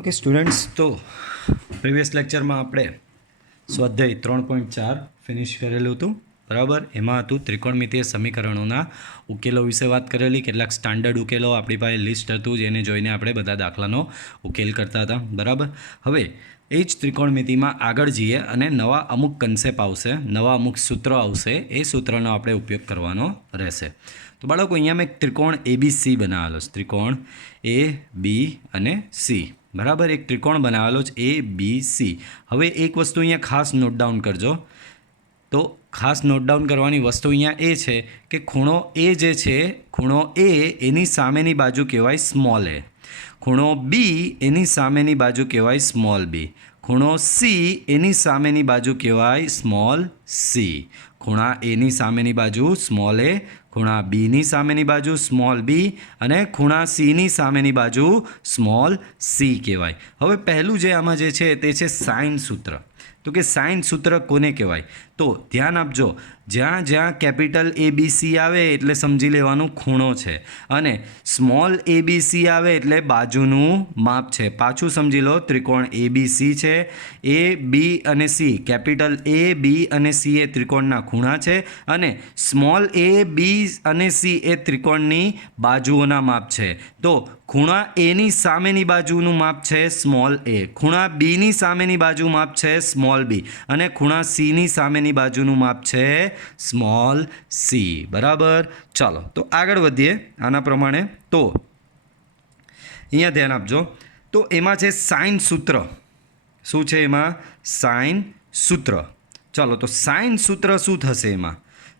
Okay students, તો previous લેક્ચરમાં આપણે સ્વાધ્યાય 3.4 ફિનિશ કરેલું હતું. બરાબર. એમાં હતું ત્રિકોણમિતીય સમીકરણોના ઉકેલો વિશે વાત કરેલી. કેટલાક સ્ટાન્ડર્ડ ઉકેલો આપણી પાસે લિસ્ટ હતું, જેને જોઈને આપણે બધા દાખલાનો ઉકેલ કરતા હતા. બરાબર. હવે એ જ ત્રિકોણમિતિમાં આગળ જઈએ અને નવા અમુક કન્સેપ્ટ આવશે, નવા અમુક સૂત્રો આવશે. એ સૂત્રનો આપણે ઉપયોગ કરવાનો રહેશે. તો બાળકો, અહીંયા મેં એક ત્રિકોણ ABC બનાવેલો છે. ત્રિકોણ A, B અને C. બરાબર. એક ત્રિકોણ બનાવેલો છે ABC. હવે એક વસ્તુ અહીંયા ખાસ નોટ ડાઉન કરજો. તો ખાસ નોટ ડાઉન કરવાની વસ્તુ અહીંયા એ છે કે ખૂણો એ જે છે, ખૂણો એ એની સામેની બાજુ કહેવાય સ્મોલ એ. ખૂણો બી એની સામેની બાજુ કહેવાય સ્મોલ બી. ખૂણો સી એની સામેની બાજુ કહેવાય સ્મોલ સી. ખૂણા એની સામેની બાજુ સ્મોલ એ, ખૂણા બીની સામેની બાજુ સ્મોલ બી અને ખૂણા સીની સામેની બાજુ સ્મોલ સી કહેવાય. હવે પહેલું જે આમાં જે છે તે છે સાઇન સૂત્ર. તો કે સાઇન સૂત્ર કોને કહેવાય? તો ધ્યાન આપજો, જ્યાં જ્યાં કેપિટલ ABC આવે એટલે સમજી લેવાનું ખૂણો છે, અને સ્મોલ ABC આવે એટલે બાજુનું માપ છે. પાછું સમજી લો, ત્રિકોણ ABC છે. A, B અને C, કેપિટલ A, B અને C એ ત્રિકોણના ખૂણા છે, અને સ્મોલ A, B અને C એ ત્રિકોણની બાજુઓના માપ છે. તો ખૂણા એની સામેની બાજુનું માપ છે સ્મોલ એ, ખૂણા બીની સામેની બાજુ માપ છે સ્મોલ બી, અને ખૂણા સીની સામેની બાજુનું માપ છે સ્મોલ સી. બરાબર. ચાલો તો આગળ વધીએ આના પ્રમાણે. તો અહીંયા ધ્યાન આપજો. તો એમાં છે સાઇન સૂત્ર. શું છે એમાં? સાઇન સૂત્ર. ચાલો, તો સાઇન સૂત્ર શું થશે એમાં?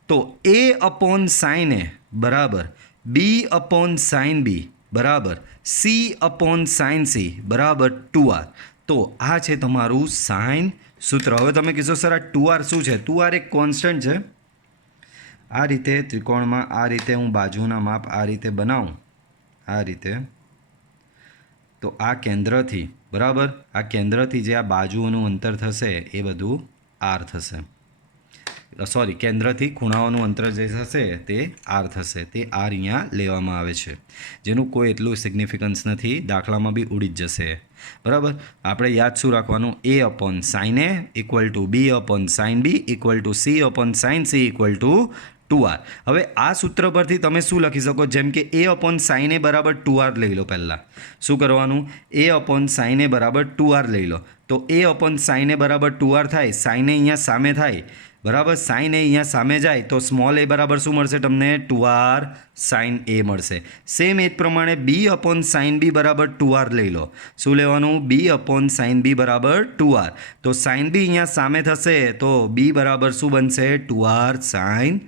તો A અપોન સાઇન એ બરાબર B અપોન સાઇન બી બરાબર C અપોન સાઇન સી બરાબર 2R. તો આ છે તમારું સાઇન સૂત્ર. હવે તમે કહેશો સર આ 2R શું છે? 2R એક કોન્સ્ટન્ટ છે. આ રીતે ત્રિકોણમાં આ રીતે હું બાજુના માપ આ રીતે બનાવું, આ રીતે, તો આ કેન્દ્રથી, બરાબર, આ કેન્દ્રથી જે આ બાજુઓનું અંતર થશે એ બધું R થશે. સોરી, કેન્દ્રથી ખૂણાઓનું અંતર જે થશે તે R થશે. તે R અહીંયા લેવામાં આવે છે, જેનું કોઈ એટલું સિગ્નિફિકન્સ નથી, દાખલામાં બી ઉડી જ જશે. બરાબર. આપણે યાદ શું રાખવાનું? A upon sine A equal to B upon sine B equal to C upon sine C equal to 2R. હવે આ સૂત્ર પરથી તમે શું લખી શકો? જેમ કે A અપોન સાઇન એ બરાબર 2R લઈ લો. પહેલાં શું કરવાનું? A અપોન સાઇન એ બરાબર 2R લઈ લો. તો A અપોન સાઇન એ બરાબર 2R થાય. સાઇન એ અહીંયા સામે થાય, બરાબર. સાઇન એ અહીંયા સામે જાય તો સ્મોલ એ બરાબર શું મળશે તમને? 2R સાઇન એ મળશે. સેમ એ જ પ્રમાણે B અપોન સાઇન બી બરાબર 2R લઈ લો. શું લેવાનું? B અપોન સાઇન બી બરાબર 2R. તો સાઇન બી અહીંયા સામે થશે તો B બરાબર શું બનશે? 2R સાઇન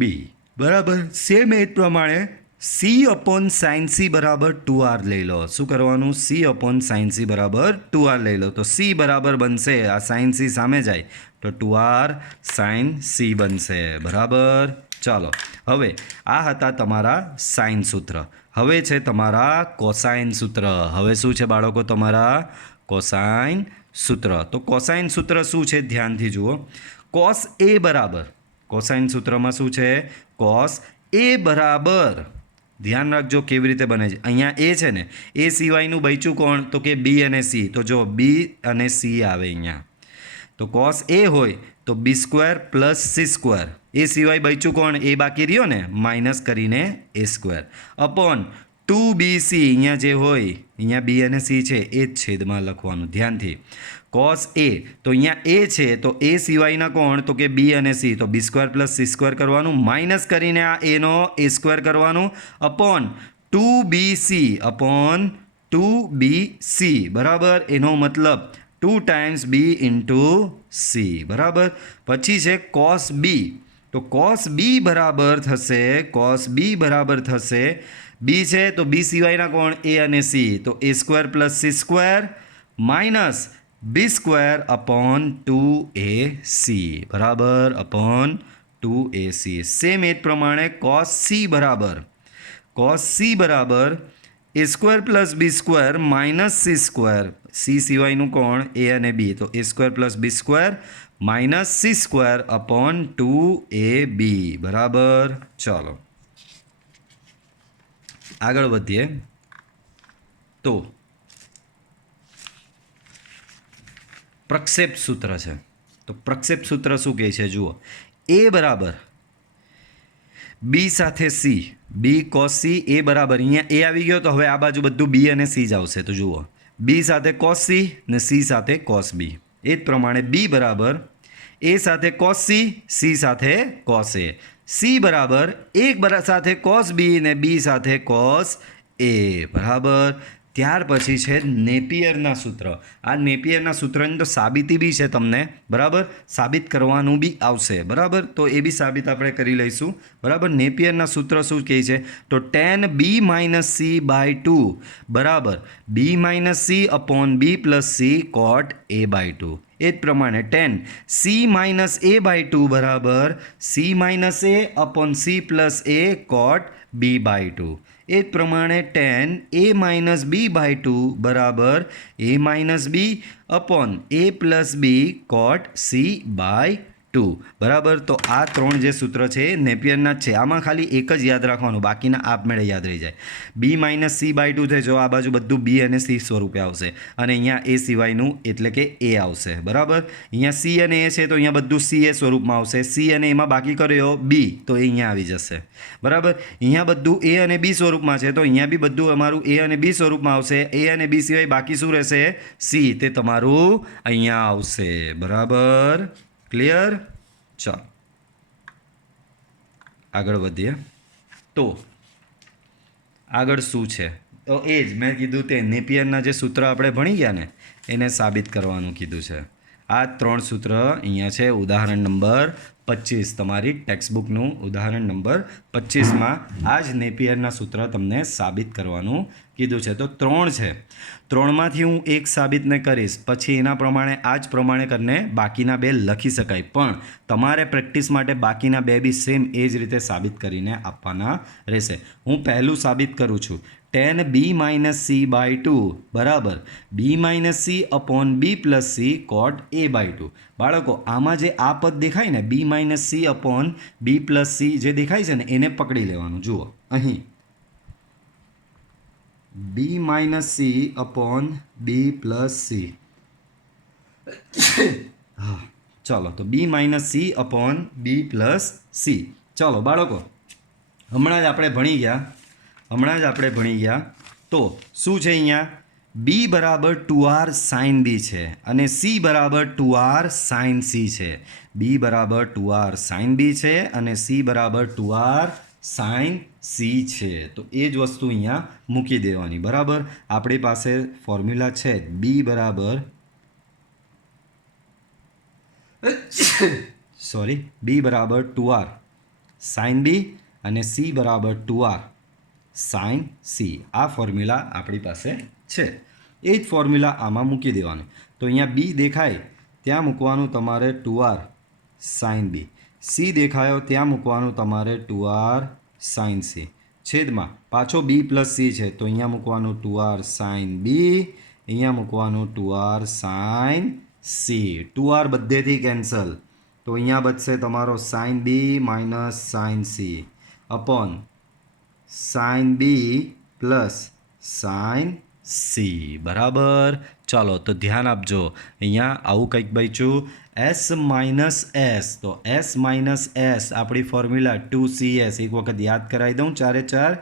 બી. બરાબર. સેમ એ જ પ્રમાણે C અપોન સાઇન સી બરાબર 2R લઈ લો. શું કરવાનું? C અપોન સાઇન સી બરાબર 2R લઈ લો. તો C બરાબર બનશે, આ સાઇન સી સામે જાય તો 2R સાઇન સી બનશે. બરાબર. ચાલો, હવે આ હતા તમારા સાઇન સૂત્ર. હવે છે તમારા કોસાઇન સૂત્ર. હવે શું છે બાળકો? તમારા કોસાઇન સૂત્ર. તો કોસાઇન સૂત્ર શું છે? ધ્યાનથી જુઓ. કોસ એ બરાબર, કોસાઇન સૂત્રમાં શું છે? કોસ એ બરાબર, ધ્યાન રાખજો કેવી રીતે બને છે. અહીંયા એ છે ને, એ સિવાયનું બચ્યું કોણ? તો કે બી અને સી. તો જો બી અને સી આવે અહીંયા. તો કોસ એ હોય તો બી સ્ક્વેર પ્લસ સી સ્ક્વેર. એ સિવાય બચ્યું કોણ? એ બાકી રહ્યો ને, માઇનસ કરીને એ સ્ક્વેર અપોન 2BC. અહીંયા જે હોય, અહીંયા બી અને સી છે એ જ છેદમાં લખવાનું. ધ્યાનથી. કોસ એ, તો અહીંયા એ છે તો એ સિવાયના કોણ? તો કે બી અને સી. તો બી સ્ક્વેર પ્લસ સી સ્ક્વેર કરવાનું, માઇનસ કરીને આ એનો એ સ્ક્વેર કરવાનું, અપોન 2BC અપોન 2BC. બરાબર. એનો મતલબ 2 ટાઈમ્સ બી ઇન્ટુ સી. બરાબર. પછી છે કોસ બી. તો કોસ બી બરાબર થશે, કોસ બી બરાબર થશે, બી છે તો બી સિવાયના કોણ? એ અને સી. તો A square plus C square minus B square upon 2AC. બરાબર. Upon 2AC. સેમ એ જ પ્રમાણે કોસ સી બરાબર, કોસ સી બરાબર A square plus B square minus C square. C સિવાયનું કોણ? એ અને બી. તો A square plus B square minus C square upon 2AB. બરાબર. ચાલો આગળ વધીએ. તો પ્રક્ષેપ સૂત્ર છે. તો પ્રક્ષેપ સૂત્ર શું કહે છે જુઓ, એ બરાબર બી સાથે સી, બી કોસ સી, એ બરાબર અહીંયા એ આવી ગયો તો હવે આ બાજુ બધું બી અને સી જ આવશે. તો જુઓ બી સાથે કોસ સી ને સી સાથે કોસ બી. એ જ પ્રમાણે બી બરાબર એ સાથે કોસ સી સાથે કોસ એ, સી બરાબર એક સાથે કોસ બી ને બી સાથે કોસ એ બરાબર. ત્યાર પછી છે નેપિયરના સૂત્ર. આ નેપિયરના સૂત્રની તો સાબિતી બી છે તમને, બરાબર, સાબિત કરવાનું બી આવશે, બરાબર. તો એ બી સાબિત આપણે કરી લઈશું, બરાબર. નેપિયરના સૂત્ર શું કહે છે તો tan B minus C by 2 બરાબર B minus C upon B plus C cot A by 2. એ જ પ્રમાણે tan C minus A by 2 બરાબર C minus A upon C plus A cot B by 2. એ જ પ્રમાણે tan A minus B by 2 બરાબર A minus B upon A plus B cot C by 2 બરાબર. તો આ ત્રણ જે સૂત્ર છે એ નેપિયરના જ છે. આમાં ખાલી એક જ યાદ રાખવાનું, બાકીના આપમેળે યાદ રહી જાય. બી માઇનસ સી બાય 2 થશે, જો આ બાજુ બધું બી અને સી સ્વરૂપે આવશે અને અહીંયા એ સિવાયનું એટલે કે એ આવશે, બરાબર. અહીંયા સી અને એ છે તો અહીંયા બધું સી એ સ્વરૂપમાં આવશે. સી અને એમાં બાકી કર્યો બી તો એ અહીંયા આવી જશે, બરાબર. અહીંયા બધું એ અને બી સ્વરૂપમાં છે તો અહીંયા બી બધું અમારું એ અને બી સ્વરૂપમાં આવશે. એ અને બી સિવાય બાકી શું રહેશે, સી, તે તમારું અહીંયા આવશે, બરાબર. ક્લિયર? ચાલો આગળ વધીએ. તો આગળ શું છે તો એ જ મેં કીધું તે નેપિયરના જે સૂત્ર આપણે ભણી ગયા ને એને સાબિત કરવાનું કીધું છે. આ ત્રણ સૂત્ર અહીંયા છે. ઉદાહરણ નંબર 25, તમારી ટેક્સ્ટબુકનું ઉદાહરણ નંબર 25માં આ જ નેપિયરના સૂત્ર તમને સાબિત કરવાનું કીધું છે. તો 3 છે, 3માંથી હું એક સાબિતને કરીશ, પછી એના પ્રમાણે આ જ પ્રમાણે કરીને બાકીના 2 લખી શકાય, પણ તમારે પ્રેક્ટિસ માટે બાકીના 2 બી સેમ એ જ રીતે સાબિત કરીને આપવાના રહેશે. હું પહેલું સાબિત કરું છું. tan B minus C by 2 બરાબર B minus C upon B plus C cot A by 2. બાળકો આમાં જે આ પદ દેખાય ને B minus C upon B plus C જે દેખાય છે ને એને પકડી લેવાનું. જુઓ અહીં B minus C upon B plus C. હા ચાલો, તો B minus C upon B plus C. ચાલો બાળકો, હમણાં જ આપણે ભણી ગયા તો શું છે અહીંયા બી બરાબર 2r સાઇન બી છે અને સી બરાબર 2r સાઇન સી છે. બી બરાબર 2r સાઇન બી છે અને સી બરાબર 2r સાઇન સી છે. તો એ જ વસ્તુ અહીંયા મૂકી દેવાની, બરાબર. આપણી પાસે ફોર્મ્યુલા છે બી બરાબર બી બરાબર 2r સાઇન બી અને સી બરાબર 2r સાઇન સી. આ ફોર્મ્યુલા આપણી પાસે છે. એ જ ફોર્મ્યુલા આમાં મૂકી દેવાનું. તો અહીંયા બી દેખાય ત્યાં મૂકવાનું તમારે 2r સાઇન બી, સી દેખાયો ત્યાં મૂકવાનું તમારે 2r સાઇન સી, છેદમાં પાછો બી પ્લસ સી છે તો અહીંયા મૂકવાનું 2r સાઇન બી, અહીંયા મૂકવાનું 2r સાઇન સી. 2r બધેથી કેન્સલ તો અહીંયા બચશે તમારો sine B minus sine C upon sine B plus sine C, બરાબર. ચાલો તો ધ્યાન આપજો, અહીંયા આવું કંઈક બચ્યું એસ માઇનસ એસ. તો એસ માઇનસ એસ આપણી ફોર્મ્યુલા 2CS. એક વખત યાદ કરાવી દઉં 4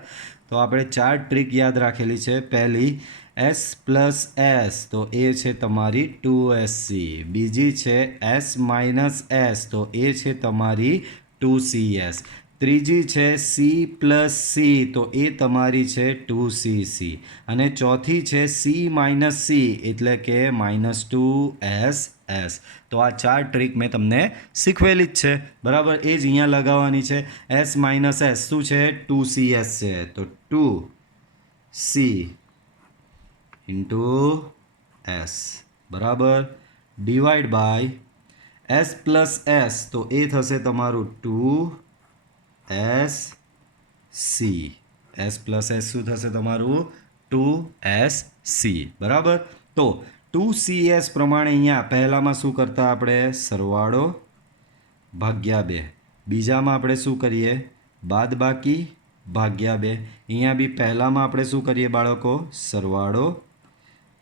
તો આપણે 4 ટ્રીક યાદ રાખેલી છે. પહેલી એસ પ્લસ એસ તો એ છે તમારી 2SC. બીજી છે એસ માઇનસ એસ તો એ છે તમારી 2CS. ત્રીજી છે સી પ્લસ સી તો એ તમારી છે 2CC. અને ચોથી છે સી માઇનસ સી એટલે કે -2SS. તો આ 4 ટ્રીક મેં તમને શીખવેલી જ છે, બરાબર. એ જ અહીંયા લગાવવાની છે. એસ માઇનસ એસ શું છે 2CS છે તો 2C ઇન્ટુ એસ, બરાબર, divide by S plus S તો એ થશે તમારું 2SC. એસ પ્લસ એસ શું થશે તમારું 2SC, બરાબર. તો 2CS પ્રમાણે અહીંયા પહેલામાં શું કરતા આપણે સરવાળો ભાગ્યા 2, બીજામાં આપણે શું કરીએ બાદબાકી ભાગ્યા 2. અહીંયા બી પહેલામાં આપણે શું કરીએ બાળકો સરવાળો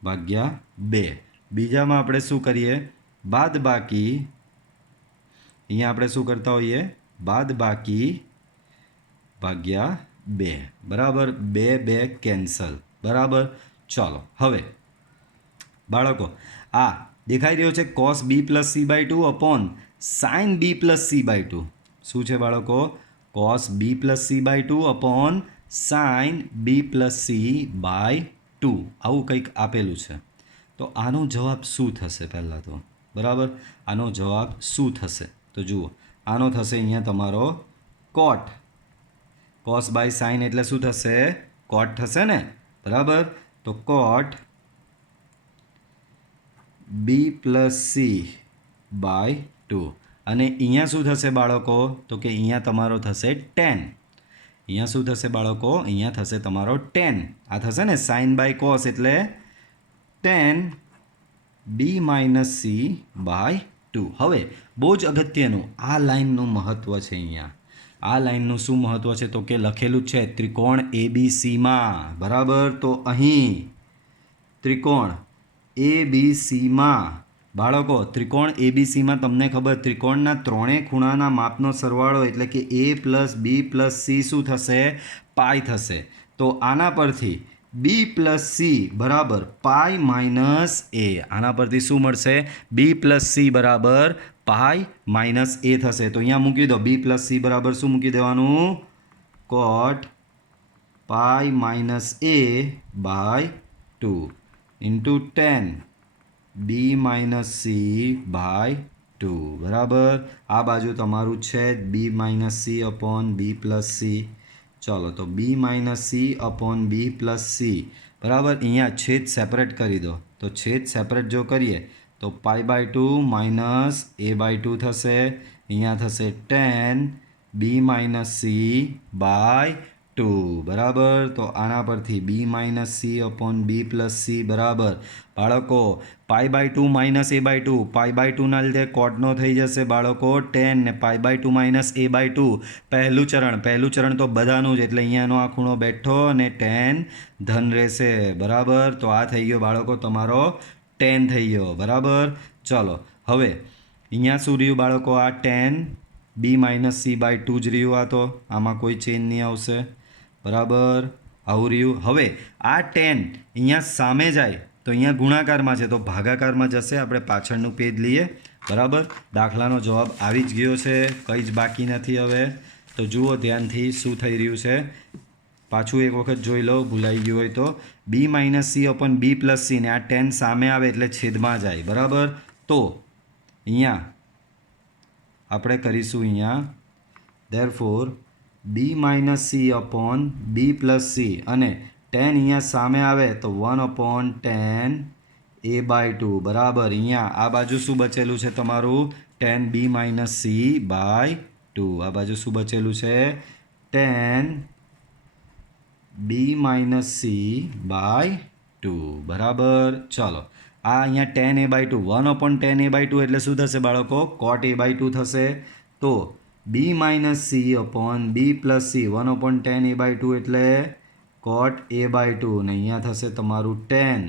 ભાગ્યા 2, બીજામાં આપણે શું કરીએ બાદબાકી અહીંયા આપણે શું કરતા હોઈએ બાદબાકી ભાગ્યા 2 બરાબર 2 કેન્સલ બરાબર. ચાલો હવે બાળકો આ દેખાઈ રહ્યો છે cos b plus C by 2 upon sine b plus C by 2. શું છે બાળકો? cos b plus C by 2 upon sine b plus C by 2 આવું કંઈક આપેલું છે. તો આનો જવાબ શું થશે પહેલાં તો બરાબર? આનો જવાબ શું થશે તો જુઓ, આનો થશે અહીંયા તમારો કોટ. cos બાય સાઇન એટલે શું થશે? કોટ થશે ને બરાબર. તો કોટ બી પ્લસ સી બાય 2 અને અહીંયા શું થશે બાળકો? તો કે અહીંયા તમારો થશે ટેન. અહીંયા શું થશે બાળકો? અહીંયા થશે તમારો ટેન. આ થશે ને સાઇન બાય કોસ એટલે tan B minus C by 2. હવે બહુ જ અગત્યનું આ લાઇનનું મહત્ત્વ છે. અહીંયા આ લાઇનનું શું મહત્ત્વ છે? તો કે લખેલું છે ત્રિકોણ ABCમાં બરાબર. તો અહીં ત્રિકોણ ABCમાં બાળકો ત્રિકોણ ABCમાં તમને ખબર ત્રિકોણના ત્રણેય ખૂણાના માપનો સરવાળો એટલે કે A plus B plus C શું થશે? પાઈ થશે. તો આના પરથી b પ્લસ સી બરાબર પાઈ માઇનસ એ. આના પરથી શું મળશે? b પ્લસ સી બરાબર પાઈ માઇનસ એ થશે. તો અહીંયા મૂકી દો b પ્લસ સી બરાબર શું મૂકી દેવાનું? Cot pi minus A by 2 into 10 B minus C by 2 બરાબર. આ બાજુ તમારું છે B minus C upon B plus C. ચાલો તો B minus C upon B plus C બરાબર. અહીંયા છેદ સેપરેટ કરી દો. તો છેદ સેપરેટ જો કરીએ તો pi by 2 minus A by 2 થશે. અહીંયા થશે 10 બી માઇનસ સી બાય 2 બરાબર. તો આના પરથી B minus C upon B plus C બરાબર બાળકો pi by 2 minus A by 2 pi by 2ના લીધે કોટનો થઈ જશે બાળકો 10 ને pi by 2 minus A by 2 પહેલું ચરણ તો બધાનું જ એટલે અહીંયાનો આ ખૂણો બેઠો અને 10 ધન રહેશે બરાબર. તો આ થઈ ગયો બાળકો તમારો 10 થઈ ગયો બરાબર. ચલો હવે અહીંયા શું રહ્યું બાળકો? આ 10 બી માઇનસ સી બાય 2 જ રહ્યું. આ તો આમાં કોઈ ચેન્જ નહીં આવશે બરાબર. આવું રહ્યું. હવે આ 10 અહીંયા સામે જાય તો અહીંયા ગુણાકારમાં છે તો ભાગાકારમાં જશે. આપણે પાછળનું પેજ લઈએ બરાબર. દાખલાનો જવાબ આવી જ ગયો છે, કંઈ જ બાકી નથી. હવે તો જુઓ ધ્યાનથી શું થઈ રહ્યું છે. પાછું એક વખત જોઈ લો, ભૂલાઈ ગયું હોય તો. B minus C upon B plus C ને આ 10 સામે આવે એટલે છેદમાં જાય બરાબર. તો અહીંયા આપણે કરીશું અહીંયા ધેરફોર બી minus C upon B plus C અને 10 અહીંયા સામે આવે તો 1 અપોન 10 એ બાય 2 બરાબર. અહીંયા આ બાજુ શું બચેલું છે તમારું? 10 બી માઇનસ સી બાય 2. આ બાજુ શું બચેલું છે? 10 બી માઇનસ સી બાય 2 બરાબર. ચાલો આ અહીંયા 10 A by 2 1 upon 10 A by 2 એટલે શું થશે બાળકો? કોટ એ બાય 2 થશે. તો B minus C upon B plus C 1 upon 10 A by 2 એટલે કોટ એ બાય 2 ને અહીંયા થશે તમારું 10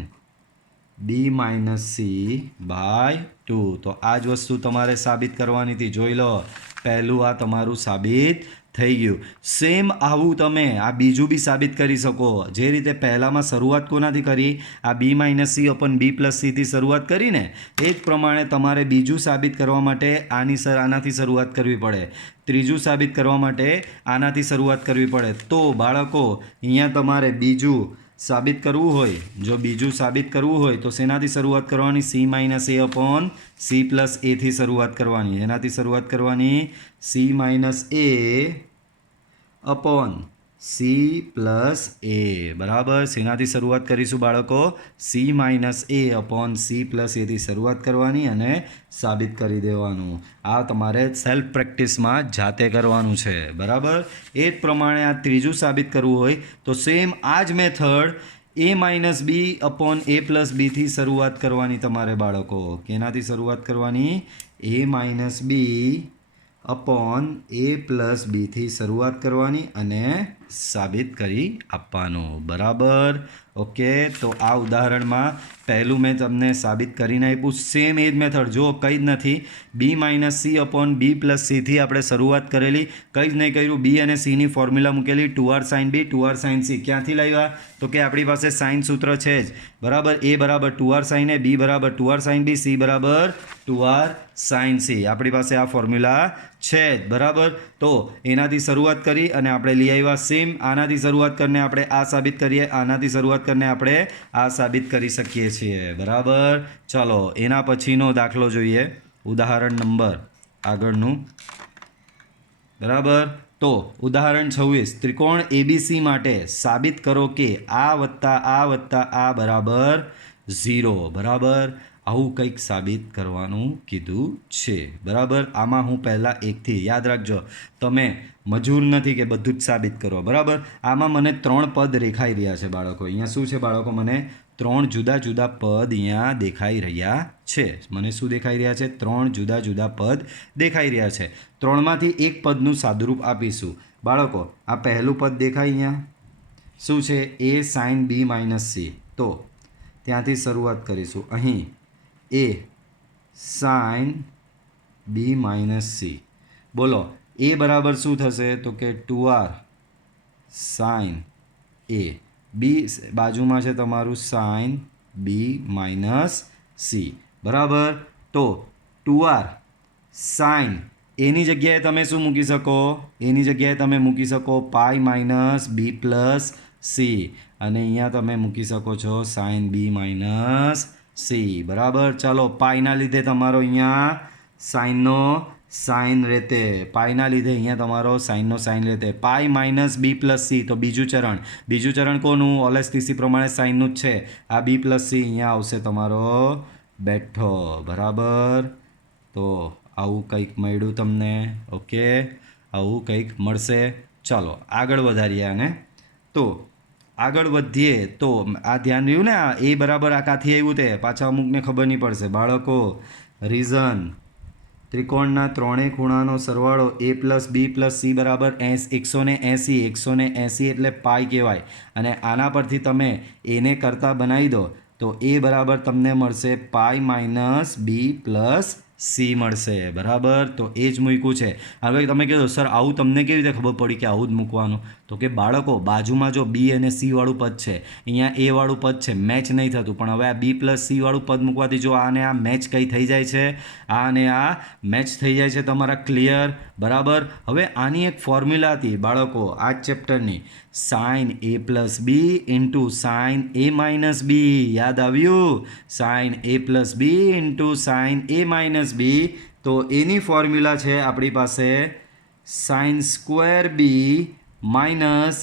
બી માઇનસ સી બાય 2. તો આ જ વસ્તુ તમારે સાબિત કરવાની હતી. જોઈ લો પહેલું આ તમારું સાબિત થઈ ગયું. સેમ આવું તમે આ બીજું બી સાબિત કરી શકો. જે રીતે પહેલાંમાં શરૂઆત કોનાથી કરી? આ બી માઇનસ સી અપન બી પ્લસ સીથી શરૂઆત કરીને એ જ પ્રમાણે તમારે બીજું સાબિત કરવા માટે આનાથી શરૂઆત કરવી પડે. ત્રીજું સાબિત કરવા માટે આનાથી શરૂઆત કરવી પડે. તો બાળકો અહીંયા તમારે બીજું સાબિત કરવું હોય, જો બીજું સાબિત કરવું હોય તો શેનાથી શરૂઆત કરવાની? C minus A upon C plus એથી શરૂઆત કરવાની. એનાથી શરૂઆત કરવાની C minus A upon C plus એ બરાબર. શેનાથી શરૂઆત કરીશું બાળકો? C minus A upon C plus એથી શરૂઆત કરવાની અને સાબિત કરી દેવાનું. આ તમારે સેલ્ફ પ્રેક્ટિસમાં જાતે કરવાનું છે બરાબર. એ જ પ્રમાણે આ ત્રીજું સાબિત કરવું હોય તો સેમ આ જ method A minus B upon A plus બીથી શરૂઆત કરવાની તમારે બાળકો. કેનાથી શરૂઆત કરવાની? એ minus B upon A plus બીથી શરૂઆત કરવાની અને સાબિત કરી આપવાનું. બરાબર. ઓકે, તો આ ઉદાહરણમાં પહેલું મેં તમને સાબિત કરીને આપ્યું. સેમ એ જ મેથડ, જો કંઈ જ નથી. બી minus C upon B plus સીથી આપણે શરૂઆત કરેલી, કંઈ જ નહીં કર્યું. બી અને સીની ફોર્મ્યુલા મૂકેલી, 2r સાઇન બી 2r સાઇન સી. ક્યાંથી લાવ્યા? તો કે આપણી પાસે સાઇન સૂત્ર છે જ. બરાબર. એ બરાબર 2r સાઇન એ, બી બરાબર 2r સાઇન બી, સી બરાબર 2r સાઇન સી. આપણી પાસે આ ફોર્મ્યુલા છે જ. બરાબર. તો એનાથી શરૂઆત કરી અને આપણે લઈ આવ્યા સેમ. આનાથી શરૂઆત કરીને આપણે આ સાબિત કરીએ, આનાથી શરૂઆત કરીને આપણે આ સાબિત કરી શકીએ છીએ. બરાબર. ચાલો એના પછીનો દાખલો જોઈએ, ઉદાહરણ નંબર આગળનું. બરાબર. તો ઉદાહરણ 26, ત્રિકોણ એબીસી માટે સાબિત કરો કે આ વત્તા આ બરાબર 0. બરાબર. આવું કંઈક સાબિત કરવાનું કીધું છે. બરાબર. આમાં હું પહેલાં એકથી યાદ રાખજો, તમે મજૂર નથી કે બધું જ સાબિત કરો. બરાબર. આમાં મને 3 પદ દેખાઈ રહ્યા છે બાળકો. અહીંયા શું છે બાળકો? મને 3 જુદા જુદા પદ અહીંયા દેખાઈ રહ્યા છે. મને શું દેખાઈ રહ્યા છે? 3 જુદા જુદા પદ દેખાઈ રહ્યા છે. 3માંથી એક પદનું સાદુરૂપ આપીશું. બાળકો આ પહેલું પદ દેખાય અહીંયા, શું છે? એ સાઇન બી માઇનસ સી. તો ત્યાંથી શરૂઆત કરીશું. અહીં એ સાઇન બી માઇનસ સી. બોલો એ બરાબર શું થશે? તો કે 2r સાઇન એ. બી બાજુમાં છે તમારું સાઇન બી માઇનસ સી. બરાબર. તો 2r સાઇન એની જગ્યાએ તમે શું મૂકી શકો? એની જગ્યાએ તમે મૂકી શકો pi minus B plus C. અને અહીંયા તમે મૂકી શકો છો સાઇન બી માઇનસ સી. બરાબર. ચાલો પાઈના લીધે તમારો અહીંયા સાઇનનો સાઇન રહેતે. પાઈના લીધે અહીંયા તમારો સાઇનનો sign રહેતે. Pi minus B plus C. તો બીજું ચરણ કોનું? ઓલેસ્ટીસી પ્રમાણે સાઇનનું જ છે. આ બી પ્લસ સી અહીંયા આવશે તમારો બેઠો. બરાબર. તો આવું કંઈક મળ્યું તમને. ઓકે, આવું કંઈક મળશે. ચાલો આગળ વધારીએ આને. તો આગળ વધીએ તો આ ધ્યાન રહ્યું ને, આ એ બરાબર આ કાથી આવ્યું તે પાછા અમુકને ખબર નહીં પડશે બાળકો. રીઝન, ત્રિકોણના ત્રણેય ખૂણાનો સરવાળો એ પ્લસ બી પ્લસ સી બરાબર 180. 180 એટલે પાઈ કહેવાય. અને આના પરથી તમે એને કરતાં બનાવી દો તો એ બરાબર તમને મળશે pi minus B plus C મળશે. બરાબર. તો એ જ મૂક્યું છે. હવે તમે કહેશો સર આવું તમને કેવી રીતે ખબર પડી કે આવું જ મૂકવાનું? તો કે બાળકો બાજુમાં જો બી અને સી વાળું પદ છે, અહીંયા એ વાળું પદ છે, મેચ નહીં થતું. પણ હવે આ બી પ્લસ સી વાળું પદ મૂકવાથી જો આને આ મેચ કઈ થઈ જાય છે? આ અને આ મેચ થઈ જાય છે તમારા. ક્લિયર? બરાબર. હવે આની એક ફોર્મ્યુલા હતી બાળકો આ જ ચેપ્ટરની, sine A plus B into sine A minus B. યાદ આવ્યું? Sine A plus B into sine A minus B. તો એની ફોર્મ્યુલા છે આપણી પાસે sine square B minus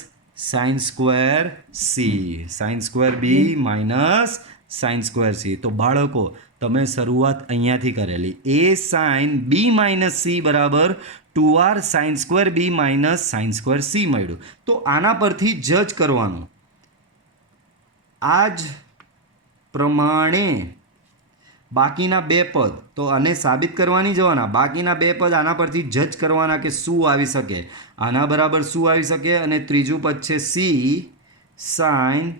sine square C. Sine square B minus sine square C. તો બાળકો તમે શરૂઆત અહીંયાથી કરેલી. A sine B minus C બરાબર 2r sine square B minus sine square C મળ્યું. તો આના પરથી જજ કરવાનું. આ જ પ્રમાણે બાકીના બે પદ તો આને સાબિત કરવાની જવાના. બાકીના બે પદ આના પરથી જજ કરવાના કે શું આવી શકે. આના બરાબર શું આવી શકે? અને ત્રીજું પદ છે સી સાઇન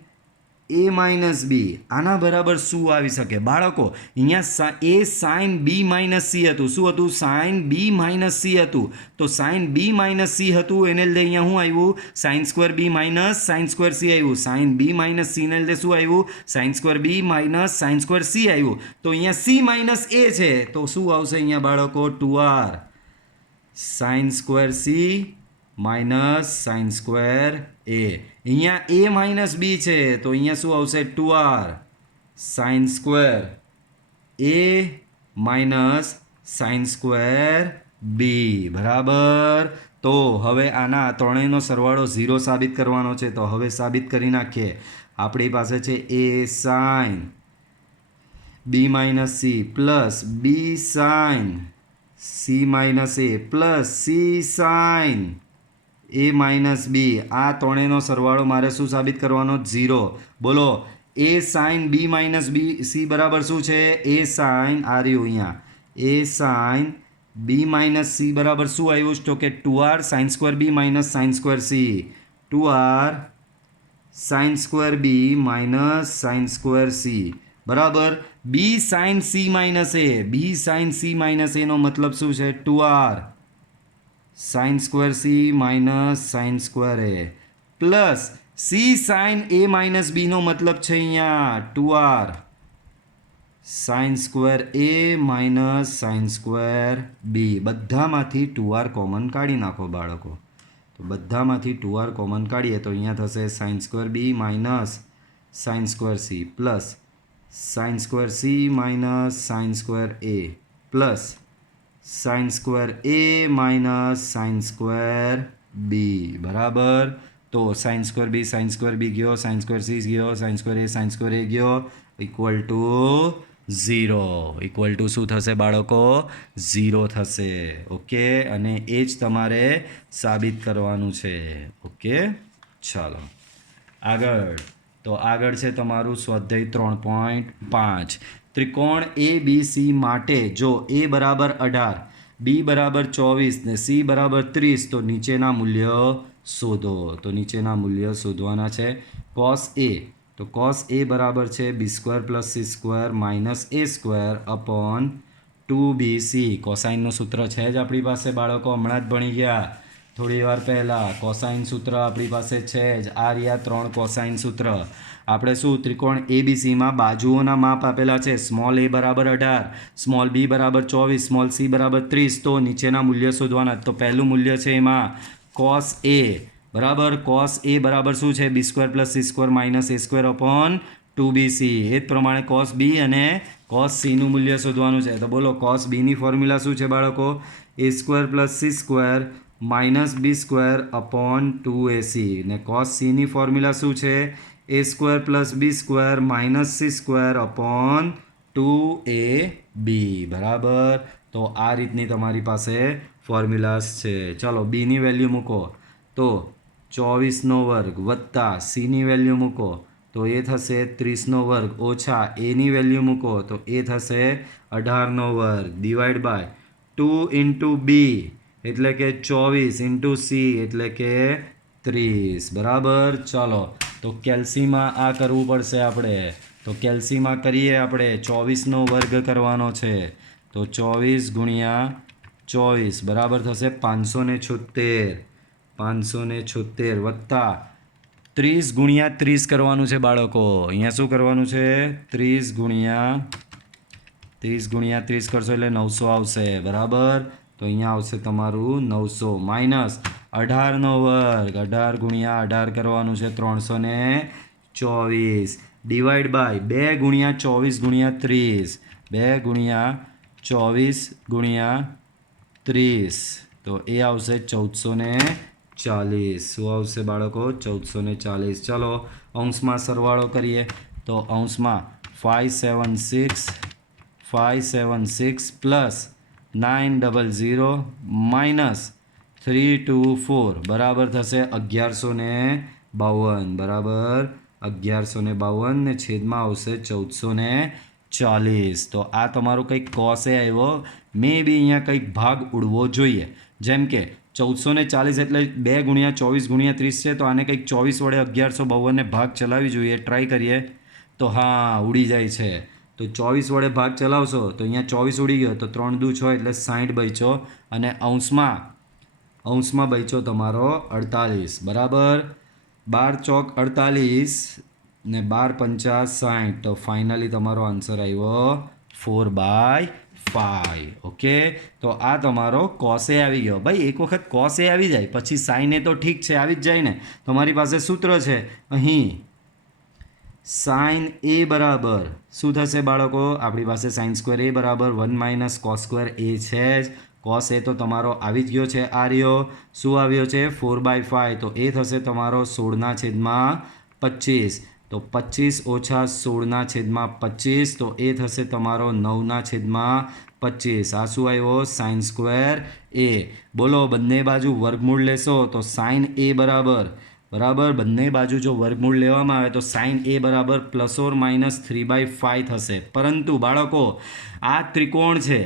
એ માઇનસ બી. આના બરાબર શું આવી શકે બાળકો? અહીંયા A sine B minus C હતું. શું હતું? સાઇન બી માઇનસ સી હતું. તો સાઇન બી માઇનસ સી હતું એને લીધે અહીંયા શું આવ્યું? Sign square B minus sine square C આવ્યું. સાઇન બી માઇનસ સીને લીધે શું આવ્યું? Sign square B minus sine square C આવ્યું. તો અહીંયા સી માઇનસ એ છે તો શું આવશે અહીંયા બાળકો? 2r sine square C minus sine square A. અહીંયા એ માઇનસ બી છે તો અહીંયા શું આવશે? 2r sine square A minus sine square B. બરાબર. તો હવે આના ત્રણેયનો સરવાળો 0 સાબિત કરવાનો છે. તો હવે સાબિત કરી નાખીએ. આપણી પાસે છે એ sine B minus C plus B sine C minus A plus C sine A minus B. આ ત્રણેયનો સરવાળો મારે શું સાબિત કરવાનો? 0. બોલો A sine B minus B C બરાબર શું છે? એ સાઇન આ રહ્યું અહીંયા. A sine B minus C બરાબર શું આવ્યું? તો કે 2r sine square B minus sine square C. 2r sine square B minus sine square C બરાબર B sine C minus A B sine C minus એનો મતલબ શું છે 2r sine square C minus sine square A plus C sine A minus બીનો મતલબ છે અહીંયા 2r sine square A minus sine square B બધામાંથી 2r કોમન કાઢી નાખો બાળકો તો બધામાંથી 2r કોમન કાઢીએ તો અહીંયા થશે sine square B minus sine square C plus sine square C minus sine square A plus sine square A minus sine square B બરાબર તો સાઇન સ્ક્વેર બી ગયો સાઇન સ્ક્વેર સી ગયો sine square A ગયો equal two 0 equal to શું થશે બાળકો 0 થશે okay અને એ જ તમારે સાબિત કરવાનું છે ઓકે ચાલો આગળ તો આગળ છે તમારું સ્વાધ્યાય 3.5 ત્રિકોણ એ બી સી માટે જો એ બરાબર 18 બી બરાબર 24 ને સી બરાબર 30 તો નીચેના મૂલ્ય શોધો તો નીચેના મૂલ્ય શોધવાના છે કોસ એ તો કોસ એ બરાબર છે B square plus C square minus A square upon 2bc કોસાઇનનું સૂત્ર છે જ આપણી પાસે બાળકો હમણાં જ ભણી ગયા થોડી વાર પહેલાં કોસાઇન સૂત્ર આપણી પાસે છે જ આ રહ્યા 3 કોસાઇન સૂત્ર આપણે શું ત્રિકોણ એબીસીમાં બાજુઓના માપ આપેલા છે સ્મોલ એ બરાબર 18 સ્મોલ બી બરાબર 24 સ્મોલ સી બરાબર 30 તો નીચેના મૂલ્ય શોધવાના તો પહેલું મૂલ્ય છે એમાં કોસ એ બરાબર કોસ એ બરાબર શું છે B square plus C square minus A square upon 2bc એ જ પ્રમાણે કોસ બી અને કોસ સીનું મૂલ્ય શોધવાનું છે તો બોલો કોસ બીની ફોર્મ્યુલા શું છે બાળકો A square plus C square minus B square upon 2ac ને કોસ સીની ફોર્મ્યુલા શું છે A square plus B square minus C square upon 2ab બરાબર તો આ રીતની તમારી પાસે ફોર્મ્યુલાસ છે ચાલો બીની વેલ્યુ મૂકો તો 24નો વર્ગ વત્તા સીની વેલ્યુ મૂકો તો એ થશે 30નો વર્ગ ઓછા એની વેલ્યુ મૂકો તો એ થશે 18નો વર્ગ ડિવાઈડ બાય 2 ઇન્ટુ બી એટલે કે 24 ઇન્ટુ સી એટલે કે 30 બરાબર ચાલો તો કેલ્સીમાં આ કરવું પડશે આપણે તો કેલ્સીમાં કરીએ આપણે 24નો વર્ગ કરવાનો છે તો 24 ગુણ્યા 24 બરાબર થશે 576 વત્તા 30 ગુણ્યા 30 કરવાનું છે બાળકો અહીંયા શું કરવાનું છે 30 ગુણ્યા 30 કરશો એટલે 900 આવશે બરાબર તો અહીંયા આવશે તમારું 900 માઇનસ 18નો વર્ગ 18 ગુણ્યા 18 કરવાનું છે 324 ડિવાઈડ બાય 2 ગુણ્યા 24 ગુણ્યા 30 2 ગુણ્યા 24 ગુણ્યા 30 તો એ આવશે 1440 શું આવશે બાળકો 1440 ચલો અંશમાં સરવાળો કરીએ તો અંશમાં 576 પ્લસ 900 માઇનસ 324 બરાબર થશે 1152 બરાબર 1152 ને છેદમાં આવશે 1440 તો આ તમારું કંઈક કોસે આવ્યો મે બી અહીંયા કંઈક ભાગ ઉડવો જોઈએ જેમ કે 1440 એટલે 2 ગુણ્યા 24 ગુણ્યા 30 છે તો આને કંઈક 24 વડે 1152 ભાગ ચલાવી જોઈએ ટ્રાય કરીએ તો હા ઉડી જાય છે તો 24 વડે ભાગ ચલાવશો તો અહીંયા 24 ઉડી ગયો તો 3 દુ 6 એટલે 60 બચ્યો અને અંશમાં બચ્યો તમારો 48 બરાબર 12 ચોક 48 ને 12 પંચા 60 તો ફાઇનલી તમારો આન્સર આવ્યો 4/5 ઓકે તો આ તમારો કોસે આવી ગયો ભાઈ એક વખત કોસે આવી જાય પછી સાઇને તો ઠીક છે આવી જ જાય ને તમારી પાસે સૂત્ર છે અહીં સાઇન એ બરાબર શું થશે બાળકો આપણી પાસે સાઇન સ્ક્વેર એ બરાબર 1 માઇનસ કોસ સ્ક્વેર એ છે જ કોસ એ તો તમારો આવી જ ગયો છે આ રહ્યો શું આવ્યો છે 4/5 તો એ થશે તમારો 16/25 તો 25 ઓછા 16/25 તો એ થશે તમારો 9/25 આ શું આવ્યો સાઇન સ્ક્વેર એ બોલો બંને બાજુ વર્ગમૂળ લેશો તો સાઇન એ બરાબર બંને બાજુ જો વર્ગમૂળ લેવામાં આવે તો સાઇન એ બરાબર +or - 3/5 થશે પરંતુ બાળકો આ ત્રિકોણ છે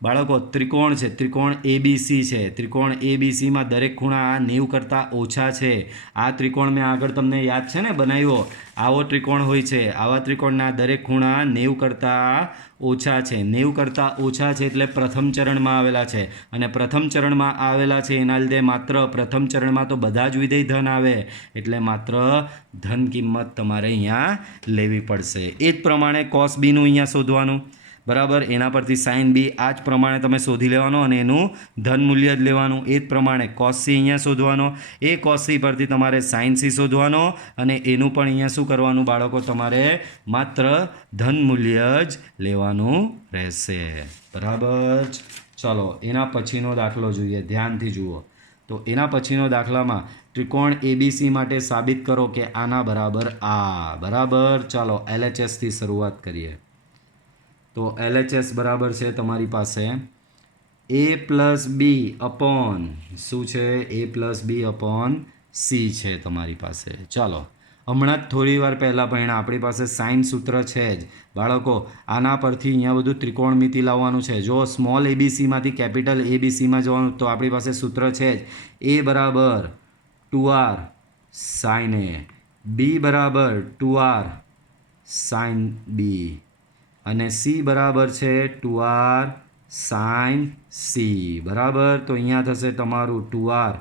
બાળકો ત્રિકોણ છે, ત્રિકોણ એબીસી છે. ત્રિકોણ એબીસીમાં દરેક ખૂણા 90 કરતાં ઓછા છે. આ ત્રિકોણ મેં આગળ તમને યાદ છે ને બનાવ્યો, આવો ત્રિકોણ હોય છે. આવા ત્રિકોણના દરેક ખૂણા 90 કરતાં ઓછા છે. 90 કરતાં ઓછા છે એટલે પ્રથમ ચરણમાં આવેલા છે, અને પ્રથમ ચરણમાં આવેલા છે એના લીધે માત્ર પ્રથમ ચરણમાં તો બધા જ વિધેય ધન આવે, એટલે માત્ર ધન કિંમત તમારે અહીંયા લેવી પડશે. એ જ પ્રમાણે કોસ બીનું અહીંયા શોધવાનું, બરાબર. એના પરથી સાઇન બી આ જ પ્રમાણે તમે શોધી લેવાનો અને એનું ધન મૂલ્ય જ લેવાનું. એ જ પ્રમાણે કોસ સી અહીંયા શોધવાનો, એ કોસ સી પરથી તમારે સાઇન સી શોધવાનો અને એનું પણ અહીંયા શું કરવાનું બાળકો, તમારે માત્ર ધન મૂલ્ય જ લેવાનું રહેશે, બરાબર. ચલો એના પછીનો દાખલો જોઈએ, ધ્યાનથી જુઓ. તો એના પછીનો દાખલામાં ત્રિકોણ એબીસી માટે સાબિત કરો કે આના બરાબર આ, બરાબર. ચાલો એલએચએસથી શરૂઆત કરીએ. તો એલએચએસ બરાબર છે તમારી પાસે એ પ્લસ બી અપોન શું છે, એ પ્લસ બી અપોન સી છે તમારી પાસે. ચાલો હમણાં જ થોડી વાર પહેલાં પણ આપણી પાસે સાઇન સૂત્ર છે જ બાળકો. આના પરથી અહીંયા બધું ત્રિકોણમિતિ લાવવાનું છે. જો સ્મોલ એબીસીમાંથી કેપિટલ એબીસીમાં જવાનું તો આપણી પાસે સૂત્ર છે જ, એ બરાબર 2r સાઇન એ, બી બરાબર 2r સાઇન બી, અને સી બરાબર છે 2r સાઇન સી, બરાબર. તો અહીંયા થશે તમારું 2r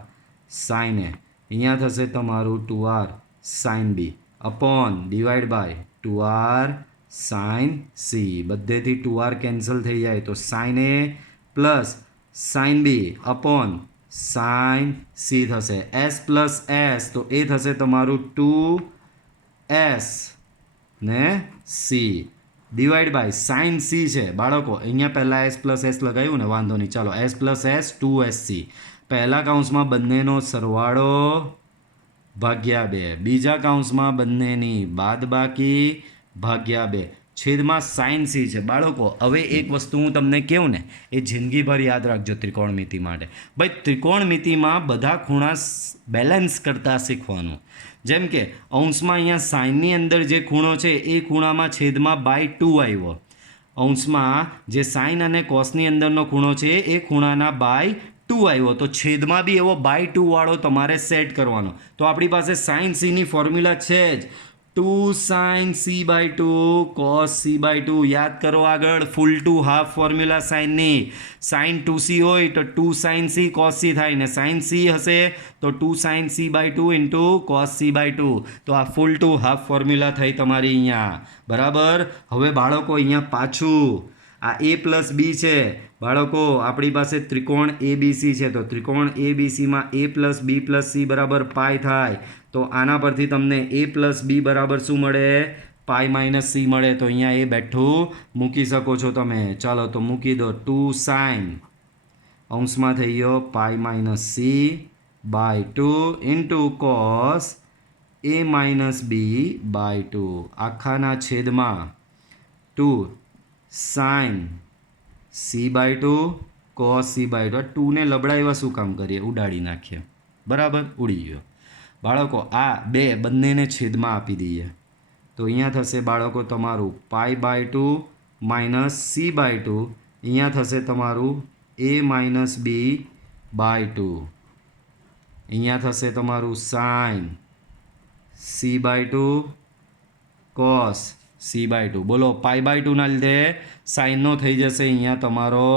સાઇન એ, અહીંયા થશે તમારું 2r sine B upon divide by 2r sine C. બધેથી 2r કેન્સલ થઈ જાય તો sine A plus sine B upon sine C થશે. એસ પ્લસ એસ તો એ થશે તમારું 2s ને C divide by sine C છે બાળકો. અહીંયા પહેલાં એસ પ્લસ એસ લગાવ્યું ને, વાંધો નહીં. ચાલો એસ પ્લસ એસ 2sc, પહેલા કાઉન્સમાં બંનેનો સરવાળો ભાગ્યા 2, બીજા કાઉન્સમાં બંનેની બાદબાકી ભાગ્યા 2, છેદમાં સાઇન સી છે બાળકો. હવે એક વસ્તુ હું તમને કહું ને, એ જિંદગીભર યાદ રાખજો ત્રિકોણમિતિ માટે. ભાઈ ત્રિકોણમિતિમાં બધા ખૂણા બેલેન્સ કરતાં શીખવાનું. જેમ કે અંશમાં અહીંયા સાઇનની અંદર જે ખૂણો છે એ ખૂણામાં છેદમાં બાય 2 આવ્યો. અંશમાં જે સાઇન અને કોસની અંદરનો ખૂણો છે એ ખૂણાના બાય 2 આવ્યો, તો છેદમાં બી એવો બાય 2 વાળો તમારે સેટ કરવાનો. તો આપણી પાસે સાઇન સીની ફોર્મ્યુલા છે જ 2 sine C by 2 cos C by 2. યાદ કરો આગળ ફૂલ ટુ હાફ ફોર્મ્યુલા સાઇનની. સાઇન 2c હોય તો 2 સાઇન સી કોસ સી થાય, ને સાઇન સી હશે તો 2 sine C by 2 into cos C by 2. તો આ ફૂલ ટુ હાફ ફોર્મ્યુલા થઈ તમારી અહીંયા, બરાબર. હવે બાળકો અહીંયા પાછું આ એ પ્લસ બી છે બાળકો. આપણી પાસે ત્રિકોણ એબીસી છે, તો ત્રિકોણ એબીસીમાં એ પ્લસ બી પ્લસ સી બરાબર પાય થાય. તો આના પરથી તમને એ પ્લસ બી બરાબર શું મળે, પાય માઇનસ સી મળે. તો અહીંયા એ બેઠું મૂકી શકો છો તમે. ચાલો તો મૂકી દો 2 સાઇન અંશમાં થઈ ગયો pi minus C by 2 into cos A minus B by 2 આખાના છેદમાં 2 sine C by 2 cos C by 2. 2 ને લબડાવ્યા શું કામ કરીએ, ઉડાડી નાખીએ, બરાબર, ઉડી ગયો બાળકો. આ બે બંનેને છેદમાં આપી દઈએ તો અહીંયા થશે બાળકો તમારું pi by 2 minus C by 2. અહીંયા થશે તમારું એ માઇનસ બી બાય 2. અહીંયા થશે તમારું sine C by 2 cos C by 2. બોલો પાઈ બાય 2 ના લીધે સાઇનનો થઈ જશે અહીંયા તમારો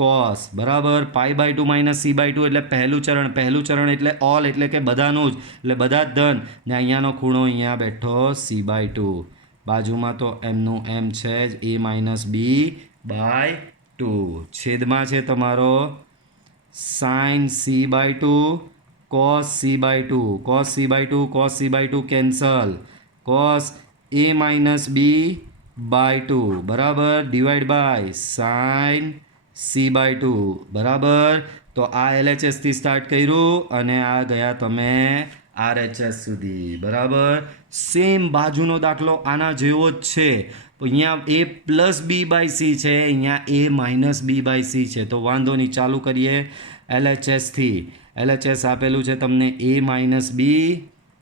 કોસ, બરાબર. Pi by 2 minus C by 2 એટલે પહેલું ચરણ એટલે ઓલ, એટલે કે બધાનું જ, એટલે બધા જ ધન. ને અહીંયાનો ખૂણો અહીંયા બેઠો સી બાય 2. બાજુમાં તો એમનું એમ છે જ એ માઇનસ બી બાય 2. છેદમાં છે તમારો sine C by 2 cos C by 2. Cos C by 2 cos C by 2 cancel. Cos A minus B by 2 બરાબર divide by sine C by 2 બરાબર. તો આ એલએચએસથી સ્ટાર્ટ કર્યું અને આ ગયા તમે આરએચએસ સુધી, બરાબર. સેમ બાજુનો દાખલો આના જેવો જ છે. અહીંયા એ પ્લસ બી બાય સી છે, અહીંયા A minus B by C છે. તો વાંધો નહીં, ચાલુ કરીએ એલએચએસથી. એલએચએસ આપેલું છે તમને એ માઇનસ બી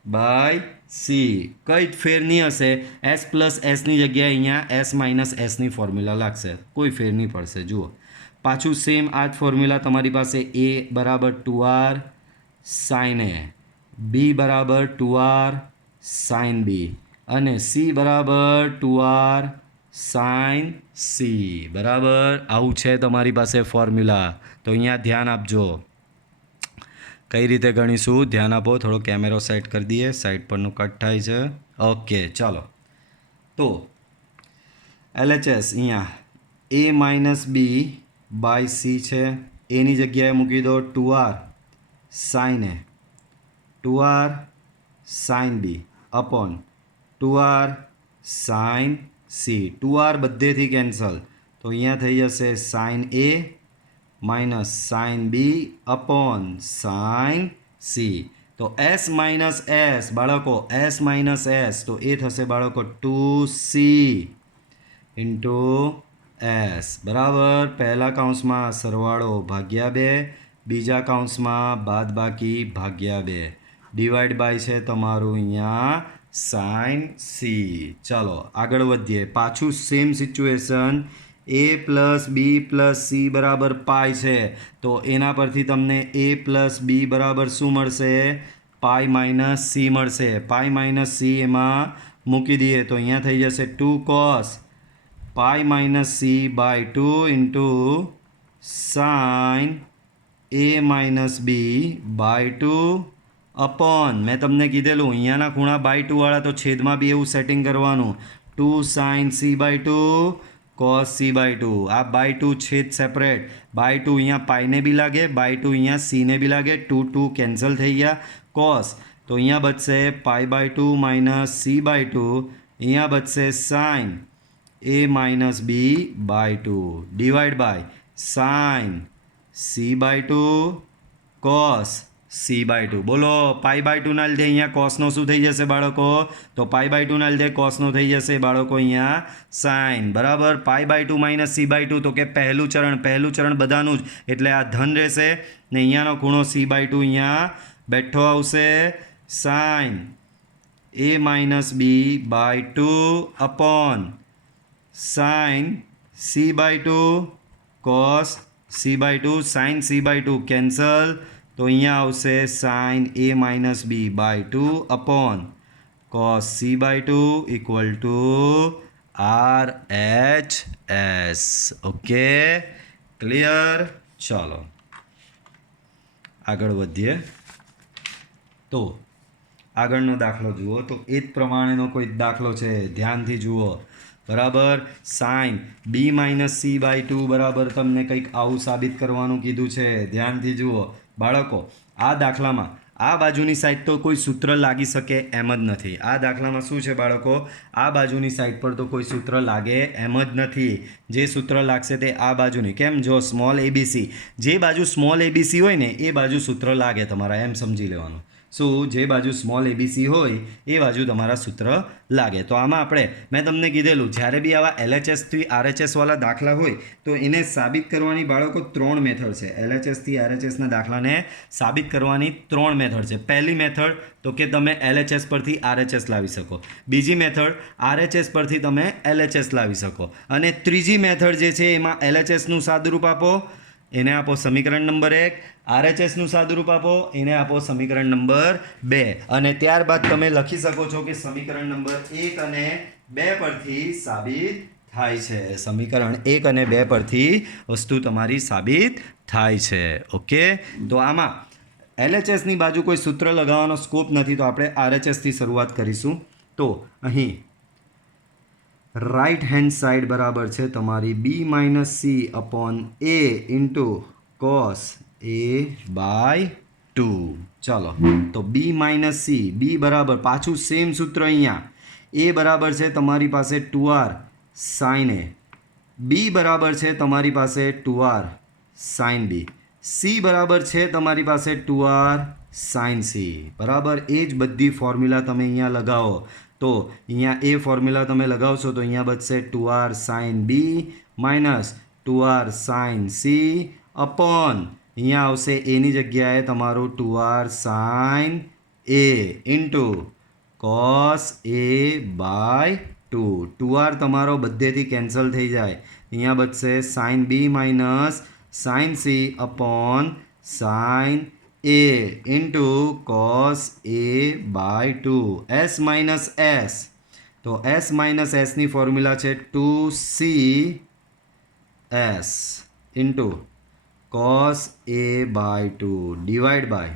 બાય સી. કંઈ જ ફેર નહીં હશે, એસ પ્લસ એસની જગ્યાએ અહીંયા એસ માઇનસ એસની ફોર્મ્યુલા લાગશે, કોઈ ફેર નહીં પડશે. જુઓ પાછું સેમ આ જ ફોર્મ્યુલા તમારી પાસે એ બરાબર 2r સાઇન એ, બી બરાબર 2r સાઇન બી અને સી બરાબર 2r સાઇન સી. બરાબર, આવું છે તમારી પાસે ફોર્મ્યુલા. તો અહીંયા ધ્યાન આપજો. કઈ રીતે ગણીશું ધ્યાન આપો. થોડો કેમેરો સેટ કરી દઈએ, સાઈડ પરનું કટ થાય છે. ઓકે, ચાલો. તો LHS અહીંયા A minus B by C છે, એની જગ્યાએ મૂકી દો 2r sine A, 2r sine B upon 2r sine C. 2r બધેથી કેન્સલ, તો અહીંયા થઈ જશે sine A minus sine B upon sine C. તો એસ માઇનસ એસ બાળકો, એસ માઇનસ એસ તો એ થશે બાળકો 2c ઇન્ટુ એસ. બરાબર, પહેલા કૌંસમાં સરવાળો ભાગ્યા 2, બીજા કૌંસમાં બાદબાકી ભાગ્યા 2, ડિવાઈડ બાય છે તમારું અહીંયા સાઇન સી. ચાલો આગળ વધીએ. પાછું સેમ સિચ્યુએશન, એ પ્લસ બી પ્લસ સી બરાબર પાઈ છે, તો એના પરથી તમને એ પ્લસ બી બરાબર શું મળશે? પાઈ માઇનસ સી મળશે. પાઈ માઇનસ સી એમાં મૂકી દઈએ તો અહીંયા થઈ જશે 2 cos pi minus C by 2 into sine A minus B by 2 upon, મેં તમને કીધેલું અહીંયાના ખૂણા બાય 2 વાળા તો છેદમાં બી એવું સેટિંગ કરવાનું, 2 sine C by 2 cos C by 2. આ બાય 2 છેદ સેપરેટ, બાય 2 અહીંયા પાઈને બી લાગે, બાય 2 અહીંયા સીને બી લાગે, 2 2 કેન્સલ થઈ ગયા. કોસ તો અહીંયા બચશે pi by 2 minus C by 2, અહીંયા બચશે sine A minus B by 2 divide by sine C by 2 cos C by 2. બોલો, પાઈ બાય 2 ના લીધે અહીંયા કોસનો શું થઈ જશે બાળકો? તો પાઈ બાય 2 ના લીધે કોસનો થઈ જશે બાળકો અહીંયા સાઇન. બરાબર, pi by 2 minus C by 2 તો કે પહેલું ચરણ બધાનું જ, એટલે આ ધન રહેશે ને અહીંયાનો ખૂણો સી બાય 2 અહીંયા બેઠો આવશે sine A minus B by 2 upon sine C by 2 cos C by 2. Sine C by 2 cancel, તો અહીંયા આવશે sine A minus B by 2 upon cos C by 2 equal to RHS. Okay, clear? ચાલો આગળ વધીએ. તો આગળનો દાખલો જુઓ. તો એ જ પ્રમાણેનો કોઈ દાખલો છે, ધ્યાનથી જુઓ. બરાબર, sine B minus C by 2 બરાબર તમને કંઈક આવું સાબિત કરવાનું કીધું છે. ધ્યાનથી જુઓ બાળકો. આ દાખલામાં આ બાજુની સાઈડ તો કોઈ સૂત્ર લાગી શકે એમ જ નથી. આ દાખલામાં શું છે બાળકો? આ બાજુની સાઈડ પર તો કોઈ સૂત્ર લાગે એમ જ નથી. જે સૂત્ર લાગશે તે આ બાજુની. કેમ? જો સ્મોલ એબીસી, જે બાજુ સ્મોલ એબીસી હોય ને એ બાજુ સૂત્ર લાગે તમારા, એમ સમજી લેવાનું. શું? જે બાજુ સ્મોલ એબીસી હોય એ બાજુ તમારા સૂત્ર લાગે. તો આમાં આપણે મેં તમને કીધેલું, જ્યારે બી આવા LHSથી RHS વાળા દાખલા હોય તો એને સાબિત કરવાની બાળકો 3 મેથડ છે. LHSથી RHSના દાખલાને સાબિત કરવાની 3 મેથડ છે. પહેલી મેથડ તો કે તમે LHS પરથી RHS લાવી શકો. બીજી મેથડ RHS પરથી તમે LHS લાવી શકો. અને ત્રીજી મેથડ જે છે એમાં LHSનું સાદુરૂપ આપો, એને આપો સમીકરણ નંબર 1, RHSનું સાદુરૂપ આપો, એને આપો સમીકરણ નંબર 2, અને ત્યારબાદ તમે લખી શકો છો કે સમીકરણ નંબર 1 અને 2 પરથી સાબિત થાય છે. સમીકરણ 1 અને 2 પરથી વસ્તુ તમારી સાબિત થાય છે. ઓકે, તો આમાં LHSની બાજુ કોઈ સૂત્ર લગાવવાનો સ્કોપ નથી, તો આપણે RHSથી શરૂઆત કરીશું. તો અહીં રાઈટ હેન્ડ સાઈડ બરાબર છે તમારી B minus C upon A into cos A by 2. ચાલો, તો બી માઇનસ સી, બી બરાબર પાછું સેમ સૂત્ર અહીંયા, એ બરાબર છે તમારી પાસે 2r સાઇન એ, બી બરાબર છે તમારી પાસે 2r સાઇન બી, સી બરાબર છે તમારી પાસે 2r સાઇન સી. બરાબર, એ જ બધી ફોર્મ્યુલા તમે અહીંયા લગાવો. તો અહીંયા એ ફોર્મ્યુલા તમે લગાવશો તો અહીંયા બચશે 2r sine B minus 2r sine C upon અહીંયા આવશે એની જગ્યાએ તમારું 2r sine A into cos A by 2. 2r તમારો બધેથી કેન્સલ થઈ જાય, અહીંયા બચશે sine B minus sine C upon sine A into cos A by 2 S minus S. તો એસ માઇનસ એસની ફોર્મ્યુલા છે 2c S into cos A by 2 divide by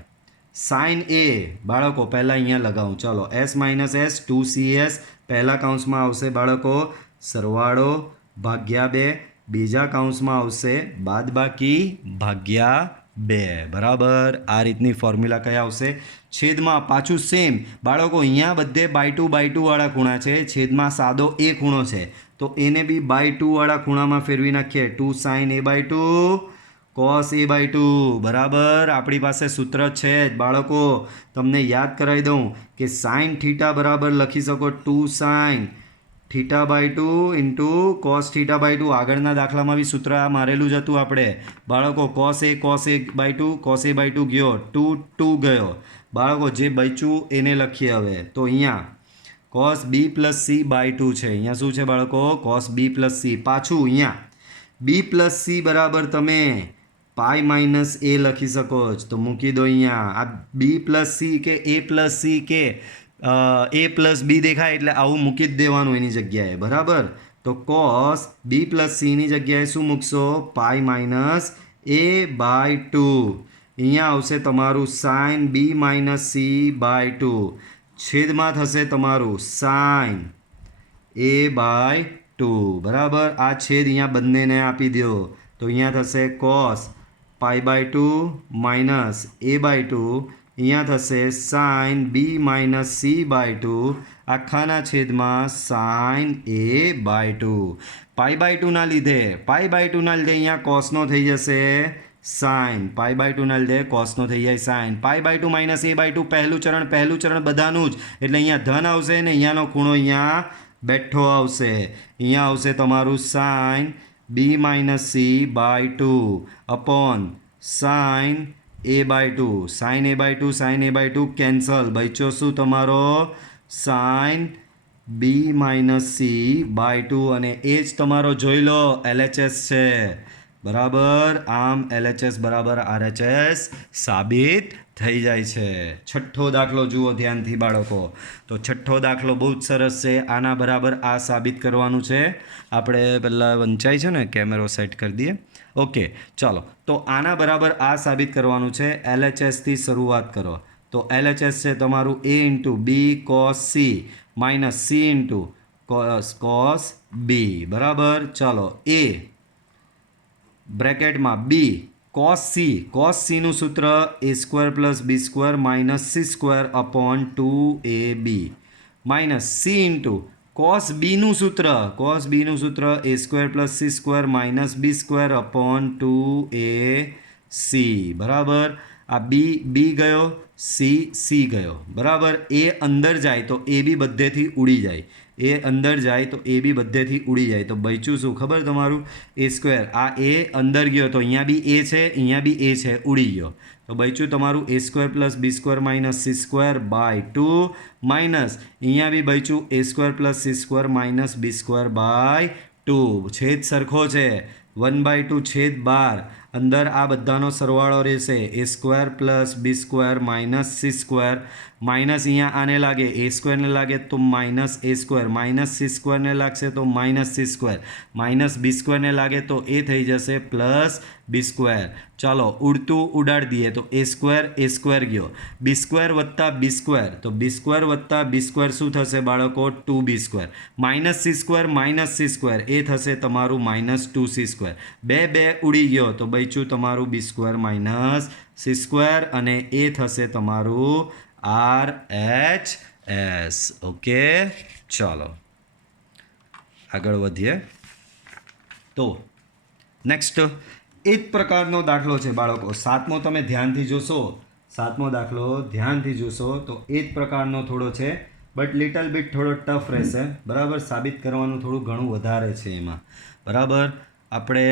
sine A. બાળકો પહેલાં અહીંયા લગાવું. ચલો એસ માઇનસ એસ 2cs પહેલા કૌંસમાં આવશે બાળકો સરવાળો ભાગ્યા 2, બીજા કૌંસમાં આવશે બાદબાકી ભાગ્યા 2. બરાબર. આ રીતની ફોર્મ્યુલા કયા આવશે? છેદમાં પાછું સેમ બાળકો અહીંયા બધે બાય 2 વાળા ખૂણા છે, છેદમાં સાદો એ ખૂણો છે તો એને બી બાય 2 વાળા ખૂણામાં ફેરવી નાખીએ. 2 sine A by 2 cos A by 2. બરાબર. આપણી પાસે સૂત્ર છે જ બાળકો. તમને યાદ કરાવી દઉં કે સાઇન થીટા બરાબર લખી શકો 2 sine theta by 2 into cos theta by 2. આગળના દાખલામાં બી સૂત્ર આ મારેલું જ હતું આપણે બાળકો. Cos A by 2 cos A by 2 ગયો 2 ગયો બાળકો. જે બચ્યું એને લખીએ હવે. તો અહીંયા cos B plus C by 2 છે. અહીંયા શું છે બાળકો? Cos B plus C. પાછું અહીંયા બી પ્લસ સી બરાબર તમે પાઈ માઇનસ એ લખી શકો છો તો મૂકી દો અહીંયા. આ બી પ્લસ સી કે એ પ્લસ સી કે એ પ્લસ બી દેખાય એટલે આવું મૂકી જ દેવાનું એની જગ્યાએ. બરાબર. તો કોસ બી પ્લસ સીની જગ્યાએ શું મૂકશો? Pi minus A by 2. અહીંયા આવશે તમારું sine B minus C by 2 છેદમાં થશે તમારું સાઇન એ બાય 2. બરાબર. આ છેદ અહીંયા બંનેને આપી દો તો અહીંયા થશે cos pi by 2 minus A by 2. અહીંયા થશે sine B minus C by 2 આખાના છેદમાં sine A by 2. Pi by 2 ના લીધે અહીંયા કોસનો થઈ જશે સાઇન. પાઈ બાય 2 ના લીધે કોસનો થઈ જાય sine. Pi by 2 minus A by 2 પહેલું ચરણ બધાનું જ એટલે અહીંયા ધન આવશે ને અહીંયાનો ખૂણો અહીંયા બેઠો આવશે. અહીંયા આવશે તમારું sine B minus C by 2 upon sine A by 2. Sine A by 2 cancel. બચ્યો શું તમારો? Sine B minus C by 2 અને એ જ તમારો જોઈ લો LHS છે. બરાબર. આમ LHS બરાબર RHS સાબિત થઈ જાય છે. છઠ્ઠો દાખલો જુઓ ધ્યાનથી બાળકો. તો છઠ્ઠો દાખલો બહુ જ સરસ છે. આના બરાબર આ સાબિત કરવાનું છે. આપણે પહેલાં વંચાય છે ને કેમેરો સેટ કરી દઈએ. ઓકે ચાલો. તો આના બરાબર આ સાબિત કરવાનું છે. LHSથી શરૂઆત કરો. તો LHS છે તમારું a into B cos C minus C into cos B. બરાબર. ચાલો એ બ્રેકેટમાં બી કોસ સીનું સૂત્ર A square plus B square minus C square upon 2ab minus C into cos બીનું સૂત્ર A square plus C square minus B square upon 2ac. બરાબર. આ બી ગયો સી ગયો. બરાબર. એ અંદર જાય તો એ બી બધેથી ઉડી જાય. તો બચ્યું શું ખબર તમારું? A square. આ એ અંદર ગયો તો અહીંયા બી એ છે ઉડી ગયો તો બચ્યું તમારું A square plus B square minus C square by 2 minus અહીંયા બી બચ્યું A square plus C square minus B square by 2. છેદ સરખો છે 1/2 છેદ 12. અંદર આ બધાનો સરવાળો રહેશે A square plus B square minus C square minus અહીંયા આને લાગે એ સ્ક્વેરને લાગે તો minus A square minus C સ્ક્વેરને લાગશે તો minus C square minus B સ્ક્વેરને લાગે તો એ થઈ જશે પ્લસ બી સ્ક્વેર. ચાલો ઉડતું ઉડાડી દઈએ તો એ સ્ક્વેર ગયો બી સ્ક્વેર વત્તા બી સ્ક્વેર તો બી સ્ક્વેર વત્તા બી સ્ક્વેર શું થશે બાળકો? 2b square minus C square એ થશે તમારું માઇનસ 2c સ્ક્વેર. બે ઉડી ગયો તો બચ્યું તમારું બી સ્ક્વેર માઇનસ સી સ્ક્વેર અને એ થશે તમારું RHS. ઓકે ચાલો આગળ વધીએ. તો નેક્સ્ટ એ જ પ્રકારનો દાખલો છે બાળકો. સાતમો તમે ધ્યાનથી જોશો તો એ જ પ્રકારનો થોડો છે બટ લિટલ બીટ થોડો ટફ રહેશે. બરાબર. સાબિત કરવાનું થોડું ઘણું વધારે છે એમાં. બરાબર. આપણે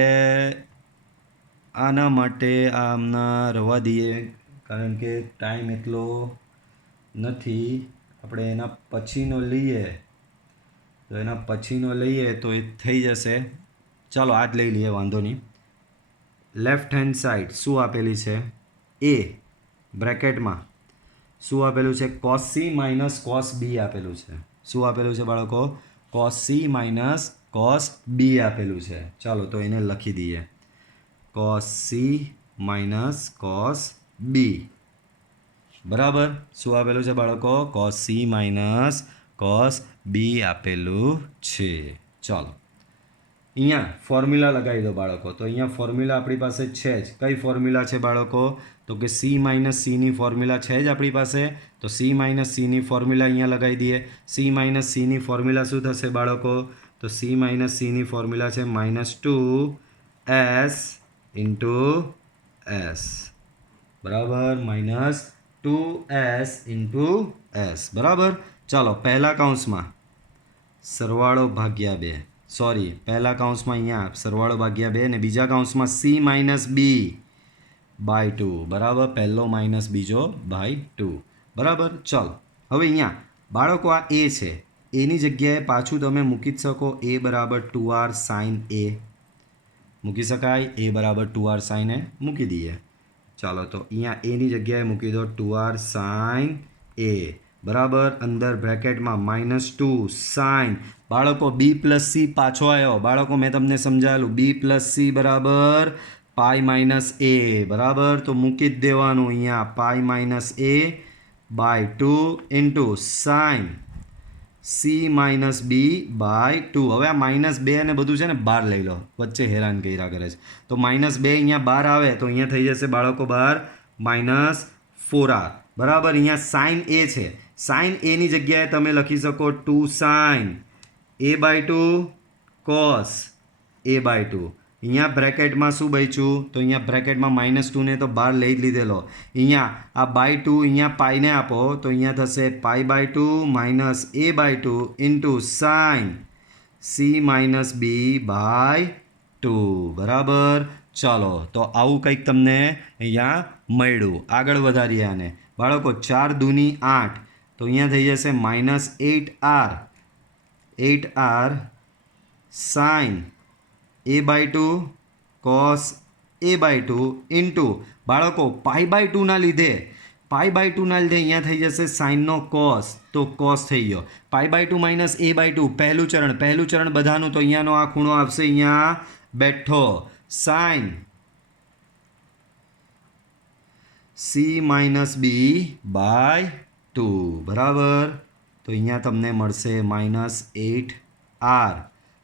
આના માટે આમના રવા દઈએ કારણ કે ટાઈમ એટલો નથી. આપણે એના પછીનો લઈએ તો એ થઈ જશે. ચાલો આજ લઈ લઈએ વાંધો નહીં. લેફ્ટ હેન્ડ સાઈડ શું આપેલી છે એ બ્રેકેટમાં શું આપેલું છે cos c minus cos b આપેલું છે શું આપેલું છે બાળકો cos c minus cos b આપેલું છે ચાલો તો એને લખી દઈએ cos c minus cos b બરાબર શું આપેલું છે બાળકો cos c minus cos b આપેલું છે ચાલો અહીંયા ફોર્મ્યુલા લગાવી દો બાળકો તો અહીંયા ફોર્મ્યુલા આપણી પાસે છે જ કઈ ફોર્મ્યુલા છે બાળકો તો કે c માઇનસ સીની ફોર્મ્યુલા છે જ આપણી પાસે તો c માઇનસ સીની ફોર્મ્યુલા અહીંયા લગાવી દઈએ c માઇનસ સીની ફોર્મ્યુલા શું થશે બાળકો તો c માઇનસ સીની ફોર્મ્યુલા છે -2s ઇન્ટુ s બરાબર -2s ઇન્ટુ s બરાબર ચાલો પહેલા કૌંસમાં સરવાળો ભાગ્યા 2 સોરી પહેલા કૌંસમાં અહીંયા સરવાળો ભાગ્યા 2 અને બીજા કૌંસમાં c માઇનસ બી બાય 2 બરાબર પહેલો માઇનસ બીજો બાય 2 બરાબર ચાલો હવે અહીંયા બાળકો આ એ છે એની જગ્યાએ પાછું તમે મૂકી જ શકો એ બરાબર 2r સાઇન એ મૂકી શકાય એ બરાબર 2r સાઇન એ મૂકી દઈએ ચાલો તો અહીંયા એની જગ્યાએ મૂકી દો 2r સાઇન એ બરાબર અંદર બ્રેકેટમાં -2 સાઇન બાળકો બી પ્લસ સી પાછો આવ્યો બાળકો મેં તમને સમજાવેલું બી પ્લસ સી બરાબર પાઈ માઇનસ એ બરાબર તો મૂકી જ દેવાનું અહીંયા pi minus A by 2 into sine C minus B by 2 હવે આ -2 અને બધું છે ને બહાર લઈ લો વચ્ચે હેરાન કર્યા કરે છે તો -2 અહીંયા બહાર આવે તો અહીંયા થઈ જશે બાળકો બહાર -4r બરાબર અહીંયા સાઇન એ છે સાઇન એની જગ્યાએ તમે લખી શકો 2 sine A by 2 cos A by 2 અહીંયા બ્રેકેટમાં શું બચ્યું તો અહીંયા બ્રેકેટમાં -2 ને તો બહાર લઈ જ લીધેલો અહીંયા આ બાય 2 અહીંયા પાઈને આપો તો અહીંયા થશે pi by 2 minus A by 2 into sine C minus B by 2 બરાબર ચાલો તો આવું કંઈક તમને અહીંયા મળ્યું આગળ વધારીએ આને બાળકો 4 દૂની 8 તો અહીંયા થઈ જશે -8r sine A by 2 cos A by 2 into બાળકો પાઈ બાય 2 ના લીધે અહીંયા થઈ જશે સાઇનનો કોસ તો કોસ થઈ ગયો pi by 2 minus A by 2 પહેલું ચરણ બધાનું તો અહીંયાનો આ ખૂણો આવશે અહીંયા બેઠો sine C minus B by 2 બરાબર તો અહીંયા તમને મળશે -8r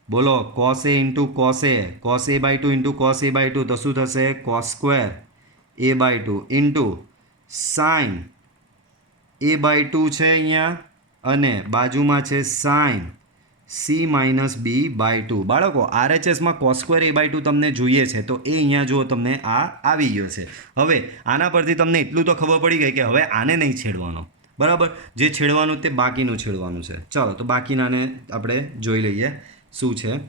બોલો cos a into cos a by 2 into cos a by 2 તો શું થશે cos square a by 2 into sine a by 2 છે અહીંયા અને બાજુમાં છે sine C minus B by 2 બાળકો RHSમાં cos સ્ક્વેર a બાય 2 તમને જોઈએ છે તો એ અહીંયા જુઓ તમને આ આવી ગયો છે હવે આના પરથી તમને એટલું તો ખબર પડી ગઈ કે હવે આને નહીં છેડવાનો બરાબર જે છેડવાનું તે બાકીનું છેડવાનું છે ચાલો તો બાકીનાને આપણે જોઈ લઈએ શું છે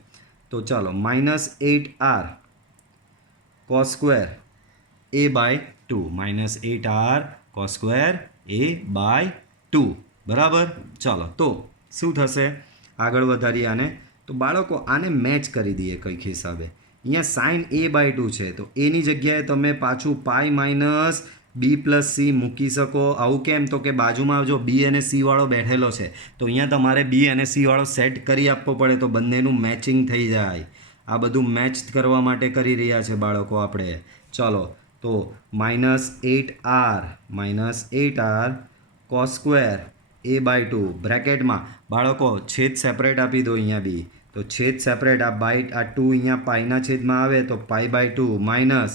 તો ચાલો -8r cos square a by 2 -8r cos square a by 2 બરાબર ચાલો તો શું થશે આગળ વધારીએ આને તો બાળકો આને મેચ કરી દઈએ કંઈક હિસાબે અહીંયા સાઇન a બાય 2 છે તો એની જગ્યાએ તમે પાછું pi minus B plus C મૂકી શકો આવું કેમ તો કે બાજુમાં જો બી અને સી વાળો બેઠેલો છે તો અહીંયા તમારે બી અને સી વાળો સેટ કરી આપવો પડે તો બંનેનું મેચિંગ થઈ જાય આ બધું મેચ કરવા માટે કરી રહ્યા છે બાળકો આપણે ચાલો તો -8r cos square a by 2 બ્રેકેટમાં બાળકો છેદ સેપરેટ આપી દો અહીંયા બી તો છેદ સેપરેટ આ 2 અહીંયા પાઈના છેદમાં આવે તો pi by 2 minus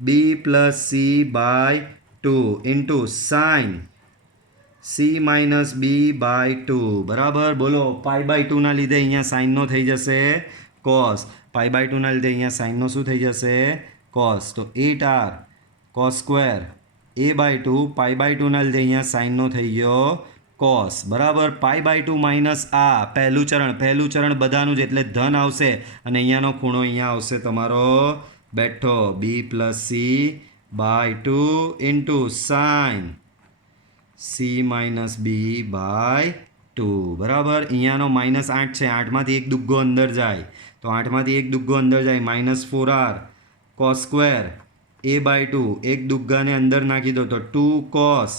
B plus C by 2 into sine C minus B by 2 બરાબર બોલો પાઈ બાય 2 ના લીધે અહીંયા સાઇનનો થઈ જશે કોસ પાઈ બાય 2 ના લીધે અહીંયા સાઇનનો શું થઈ જશે કોસ તો 8r cos square a by 2 pi by 2 ના લીધે અહીંયા સાઇનનો થઈ ગયો કોસ બરાબર પાઈ બાય 2 માઇનસ આ પહેલું ચરણ બધાનું જ એટલે ધન આવશે અને અહીંયાનો ખૂણો અહીંયા આવશે તમારો બેઠો B plus C by 2 into sine C minus B by 2 બરાબર અહીંયાનો -8 છે 8માંથી એક દુગ્ગો અંદર જાય તો 8માંથી એક દુગ્ગો અંદર જાય -4r cos સ્ક્વેર a/2 એક દુગ્ગાને અંદર નાખી દો તો 2 cos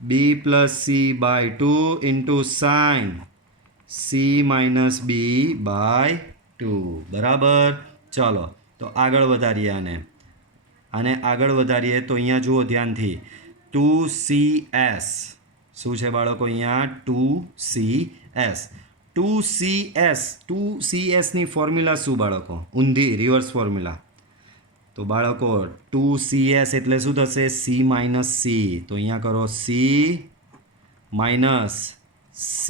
b plus c/2 into sign c minus b/2 બરાબર. ચાલો તો આગળ વધારીએ આને આગળ વધારીએ તો અહીંયા જુઓ ધ્યાનથી 2cs શું છે બાળકો અહીંયા 2cs ની ફોર્મ્યુલા શું બાળકો ઊંધી રિવર્સ ફોર્મ્યુલા તો બાળકો 2cs એટલે શું થશે c માઇનસ c તો અહીંયા કરો c માઇનસ c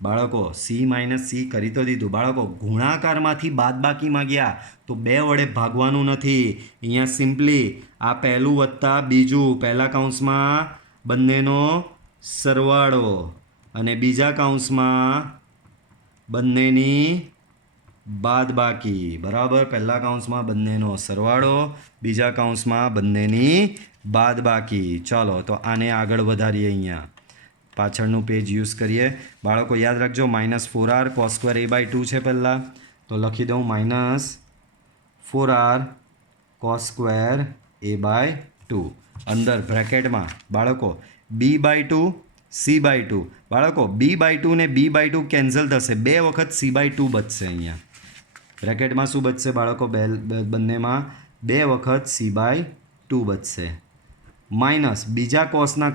બાળકો c માઇનસ c કરી તો દીધું બાળકો ગુણાકારમાંથી બાદબાકીમાં ગયા તો 2 વડે ભાગવાનું નથી અહીંયા સિમ્પલી આ પહેલું વત્તા બીજું પહેલા કૌંસમાં બંનેનો સરવાળો અને બીજા કૌંસમાં બંનેની બાદબાકી બરાબર પહેલા કૌંસમાં બંનેનો સરવાળો બીજા કૌંસમાં બંનેની બાદબાકી. ચાલો તો આને આગળ વધારીએ અહીંયા પાછળનું પેજ યુઝ કરીએ બાળકો યાદ રાખજો -4r cos સ્ક્વેર a/2 છે પહેલાં તો લખી દઉં -4r cos સ્ક્વેર a/2 અંદર બ્રેકેટમાં બાળકો b/2 c/2 બાળકો b/2 ને b/2 કેન્સલ થશે 2 વખત c/2 બચશે અહીંયા બ્રેકેટમાં શું બચશે બાળકો બંનેમાં 2 વખત c/2 બચશે માઇનસ બીજા કોસના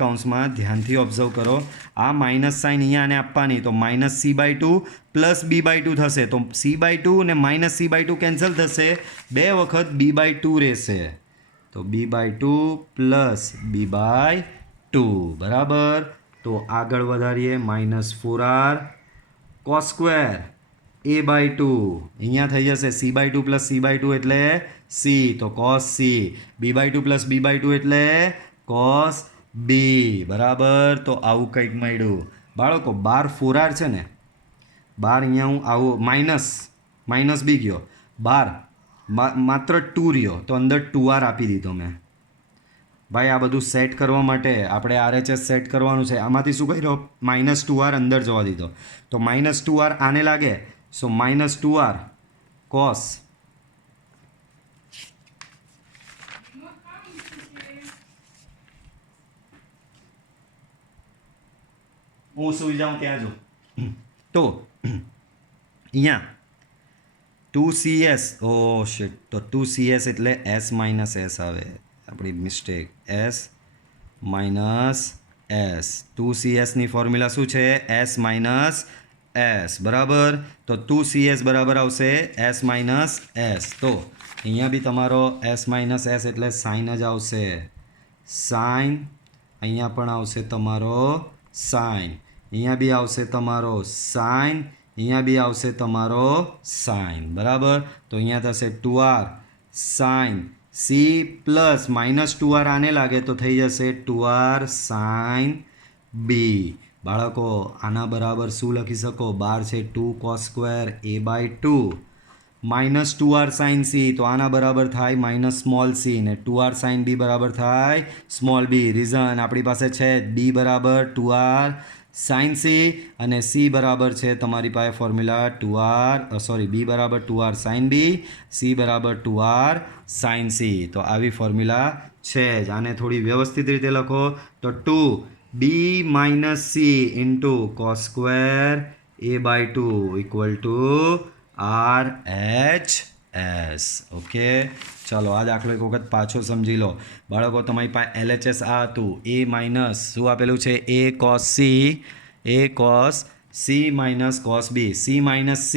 કૌંસમાં ધ્યાનથી ઓબ્ઝર્વ કરો આ માઇનસ સાઇન અહીંયા આને આપવાની તો માઇનસ c/2 પ્લસ b/2 થશે તો c/2 ને માઇનસ c/2 કેન્સલ થશે 2 વખત b/2 રહેશે તો b/2 પ્લસ b/2 બરાબર. તો આગળ વધારીએ -4r cos સ્ક્વેર a/2 અહીંયા થઈ જશે c/2 પ્લસ c/2 એટલે c તો cos c b/2 plus b/2 એટલે cos b બરાબર. તો આવું કંઈક મળ્યું બાળકો 4r છે ને 12 અહીંયા હું આવું માઇનસ બી ગયો 12 માત્ર 2 રહ્યો તો અંદર 2r આપી દીધો મેં ભાઈ આ બધું સેટ કરવા માટે આપણે RHS સેટ કરવાનું છે આમાંથી શું કર્યો -2r અંદર જવા દીધો તો -2r આને લાગે સો -2r cos હું સુઈ જાઉં ત્યાં જો તો અહીંયા 2cs ઓ શિટ તો 2cs એટલે s માઇનસ s આવે આપણી mistake s minus s 2cs ની ફોર્મ્યુલા શું છે s માઇનસ s બરાબર તો 2cs બરાબર આવશે s માઇનસ s તો અહીંયા બી તમારો s માઇનસ s એટલે સાઇન જ આવશે સાઇન અહીંયા પણ આવશે તમારો સાઇન અહીંયા બી આવશે તમારો સાઇન અહીંયા બી આવશે તમારો સાઇન બરાબર તો અહીંયા થશે 2r sign c plus -2r આને લાગે તો થઈ જશે 2r સાઇન b બાળકો આના બરાબર શું લખી શકો 12 છે 2 cos square a/2 -2r sign c તો આના બરાબર થાય માઇનસ સ્મોલ c ને 2r સાઇન b બરાબર થાય સ્મોલ b રીઝન આપણી પાસે છે b બરાબર 2r સાઇન c અને c બરાબર છે તમારી પાસે ફોર્મ્યુલા 2r b બરાબર 2r સાઇન b c બરાબર 2r સાઇન c તો આવી ફોર્મ્યુલા છે જ આને થોડી વ્યવસ્થિત રીતે લખો તો 2b minus c into cos square a/2 equal to RHS okay ચાલો આ દાખલો એક વખત પાછો સમજી લો બાળકો તમારી પાસે LHS આ હતું a માઇનસ શું આપેલું છે a cos c minus cos b c minus c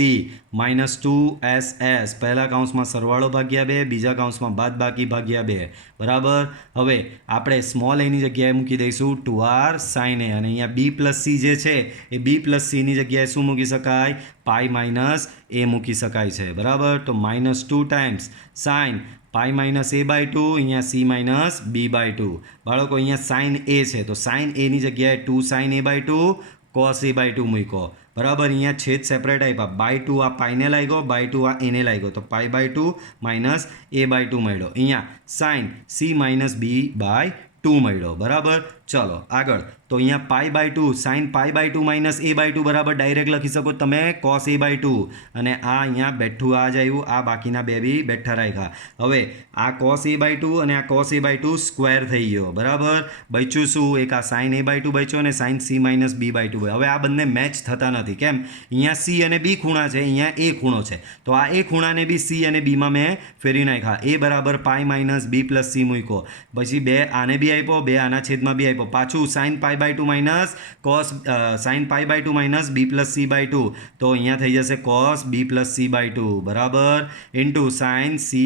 minus 2ss પહેલા કૌંસમાં સરવાળો ભાગ્યા 2 બીજા કૌંસમાં બાદબાકી ભાગ્યા 2 બરાબર હવે આપણે સ્મોલ એની જગ્યાએ મૂકી દઈશું 2r sin a અને અહીંયા b પ્લસ c જે છે એ b પ્લસ c ની જગ્યાએ શું મૂકી શકાય પાઈ માઇનસ a મૂકી શકાય છે બરાબર તો -2 times sign pi minus a/2 અહીંયા c માઇનસ b/2 બાળકો અહીંયા સાઇન a છે તો સાઇન a ની જગ્યાએ 2 સાઇન a/2 cos a/2 મૂકો બરાબર અહીંયા છેદ સેપરેટ આપ્યા બાય 2 આ પાઈને લાગ્યો બાય 2 આ એને લાગ્યો તો પાઈ/2 માઇનસ a/2 મળ્યો અહીંયા સાઇન c માઇનસ b/2 મળ્યો બરાબર ચલો આગળ તો અહીંયા π/2 sin π/2 માઇનસ a/2 બરાબર ડાયરેક્ટ લખી શકો તમે cos a/2 અને આ અહીંયા બેઠું આ જ આવ્યું, આ બાકીના બે બી બેઠા રાખ્યા. હવે આ cos a/2 અને આ cos a/2 સ્ક્વેર થઈ ગયો બરાબર. બચ્યું શું? એક આ sin a/2 બચ્યો અને sin c માઇનસ b/2. હવે આ બંને મેચ થતા નથી. કેમ? અહીંયા c અને b ખૂણા છે, અહીંયા a ખૂણો છે, તો આ a ખૂણાને બી c અને b માં મેં ફેરવી નાખ્યા. a બરાબર π માઇનસ b પ્લસ c મૂક્યો, પછી બે આને બી આપ્યો, બે આના છેદમાં બી આપ્યો, પાછું sin π/2 minus cos sin π/2 minus b plus c/2, તો અહીંયા થઈ જશે cos b પ્લસ c/2 બરાબર into sin c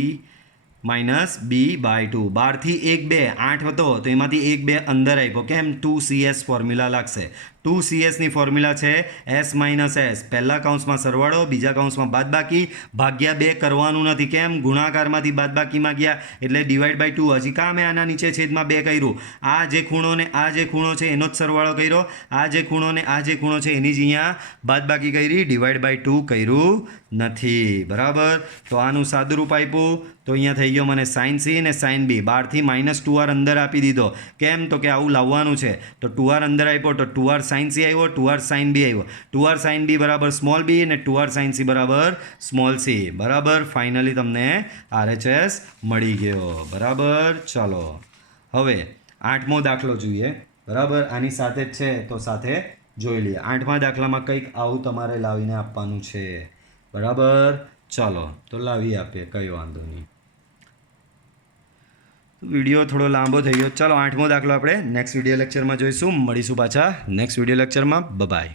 minus b/2. 12થી 1 2 8 હતો તો એમાંથી 1 2 અંદર આપ્યો. કેમ? 2CS ફોર્મ્યુલા લાગશે. 2CSની ફોર્મ્યુલા છે S માઇનસ S, પહેલા કૌંસમાં સરવાળો, બીજા કૌંસમાં બાદબાકી, ભાગ્યા 2 કરવાનું નથી. કેમ? ગુણાકારમાંથી બાદબાકીમાં ગયા એટલે ડિવાઈડ બાય 2. હજી કાં મેં આના નીચે છેદમાં 2 કર્યું? આ જે ખૂણો ને આ જે ખૂણો છે એનો જ સરવાળો કર્યો, આ જે ખૂણો ને આ જે ખૂણો છે એની જ અહીંયા બાદબાકી કરી, ડિવાઈડ બાય 2 કર્યું નથી બરાબર. તો આનું સાદુરૂપ આપ્યું તો અહીંયા થઈ ગયો મને sin c ને sin b. 12થી -2r અંદર આપી દીધો. કેમ? તો કે આવું લાવવાનું છે, તો 2r અંદર આપ્યો તો 2r sin c આવ્યો, 2r sin b આવ્યો. 2r sin b બરાબર સ્મોલ b અને 2r sin c બરાબર સ્મોલ c બરાબર. ફાઇનલી તમને RHS મળી ગયો બરાબર. ચાલો હવે 8મો દાખલો જોઈએ બરાબર. આની સાથે જ છે તો સાથે જોઈ લઈએ. 8મા દાખલામાં કંઈક આવું તમારે લાવીને આપવાનું છે બરાબર. ચાલો તો લાવી આપીએ, કંઈ વાંધો નહીં. વિડીયો થોડો લાંબો થઈ ગયો. ચાલો 8મો દાખલો આપણે નેક્સ્ટ વિડીયો લેક્ચરમાં જોઈશું. મળીશું પાછા નેક્સ્ટ વિડીયો લેક્ચરમાં. બાય.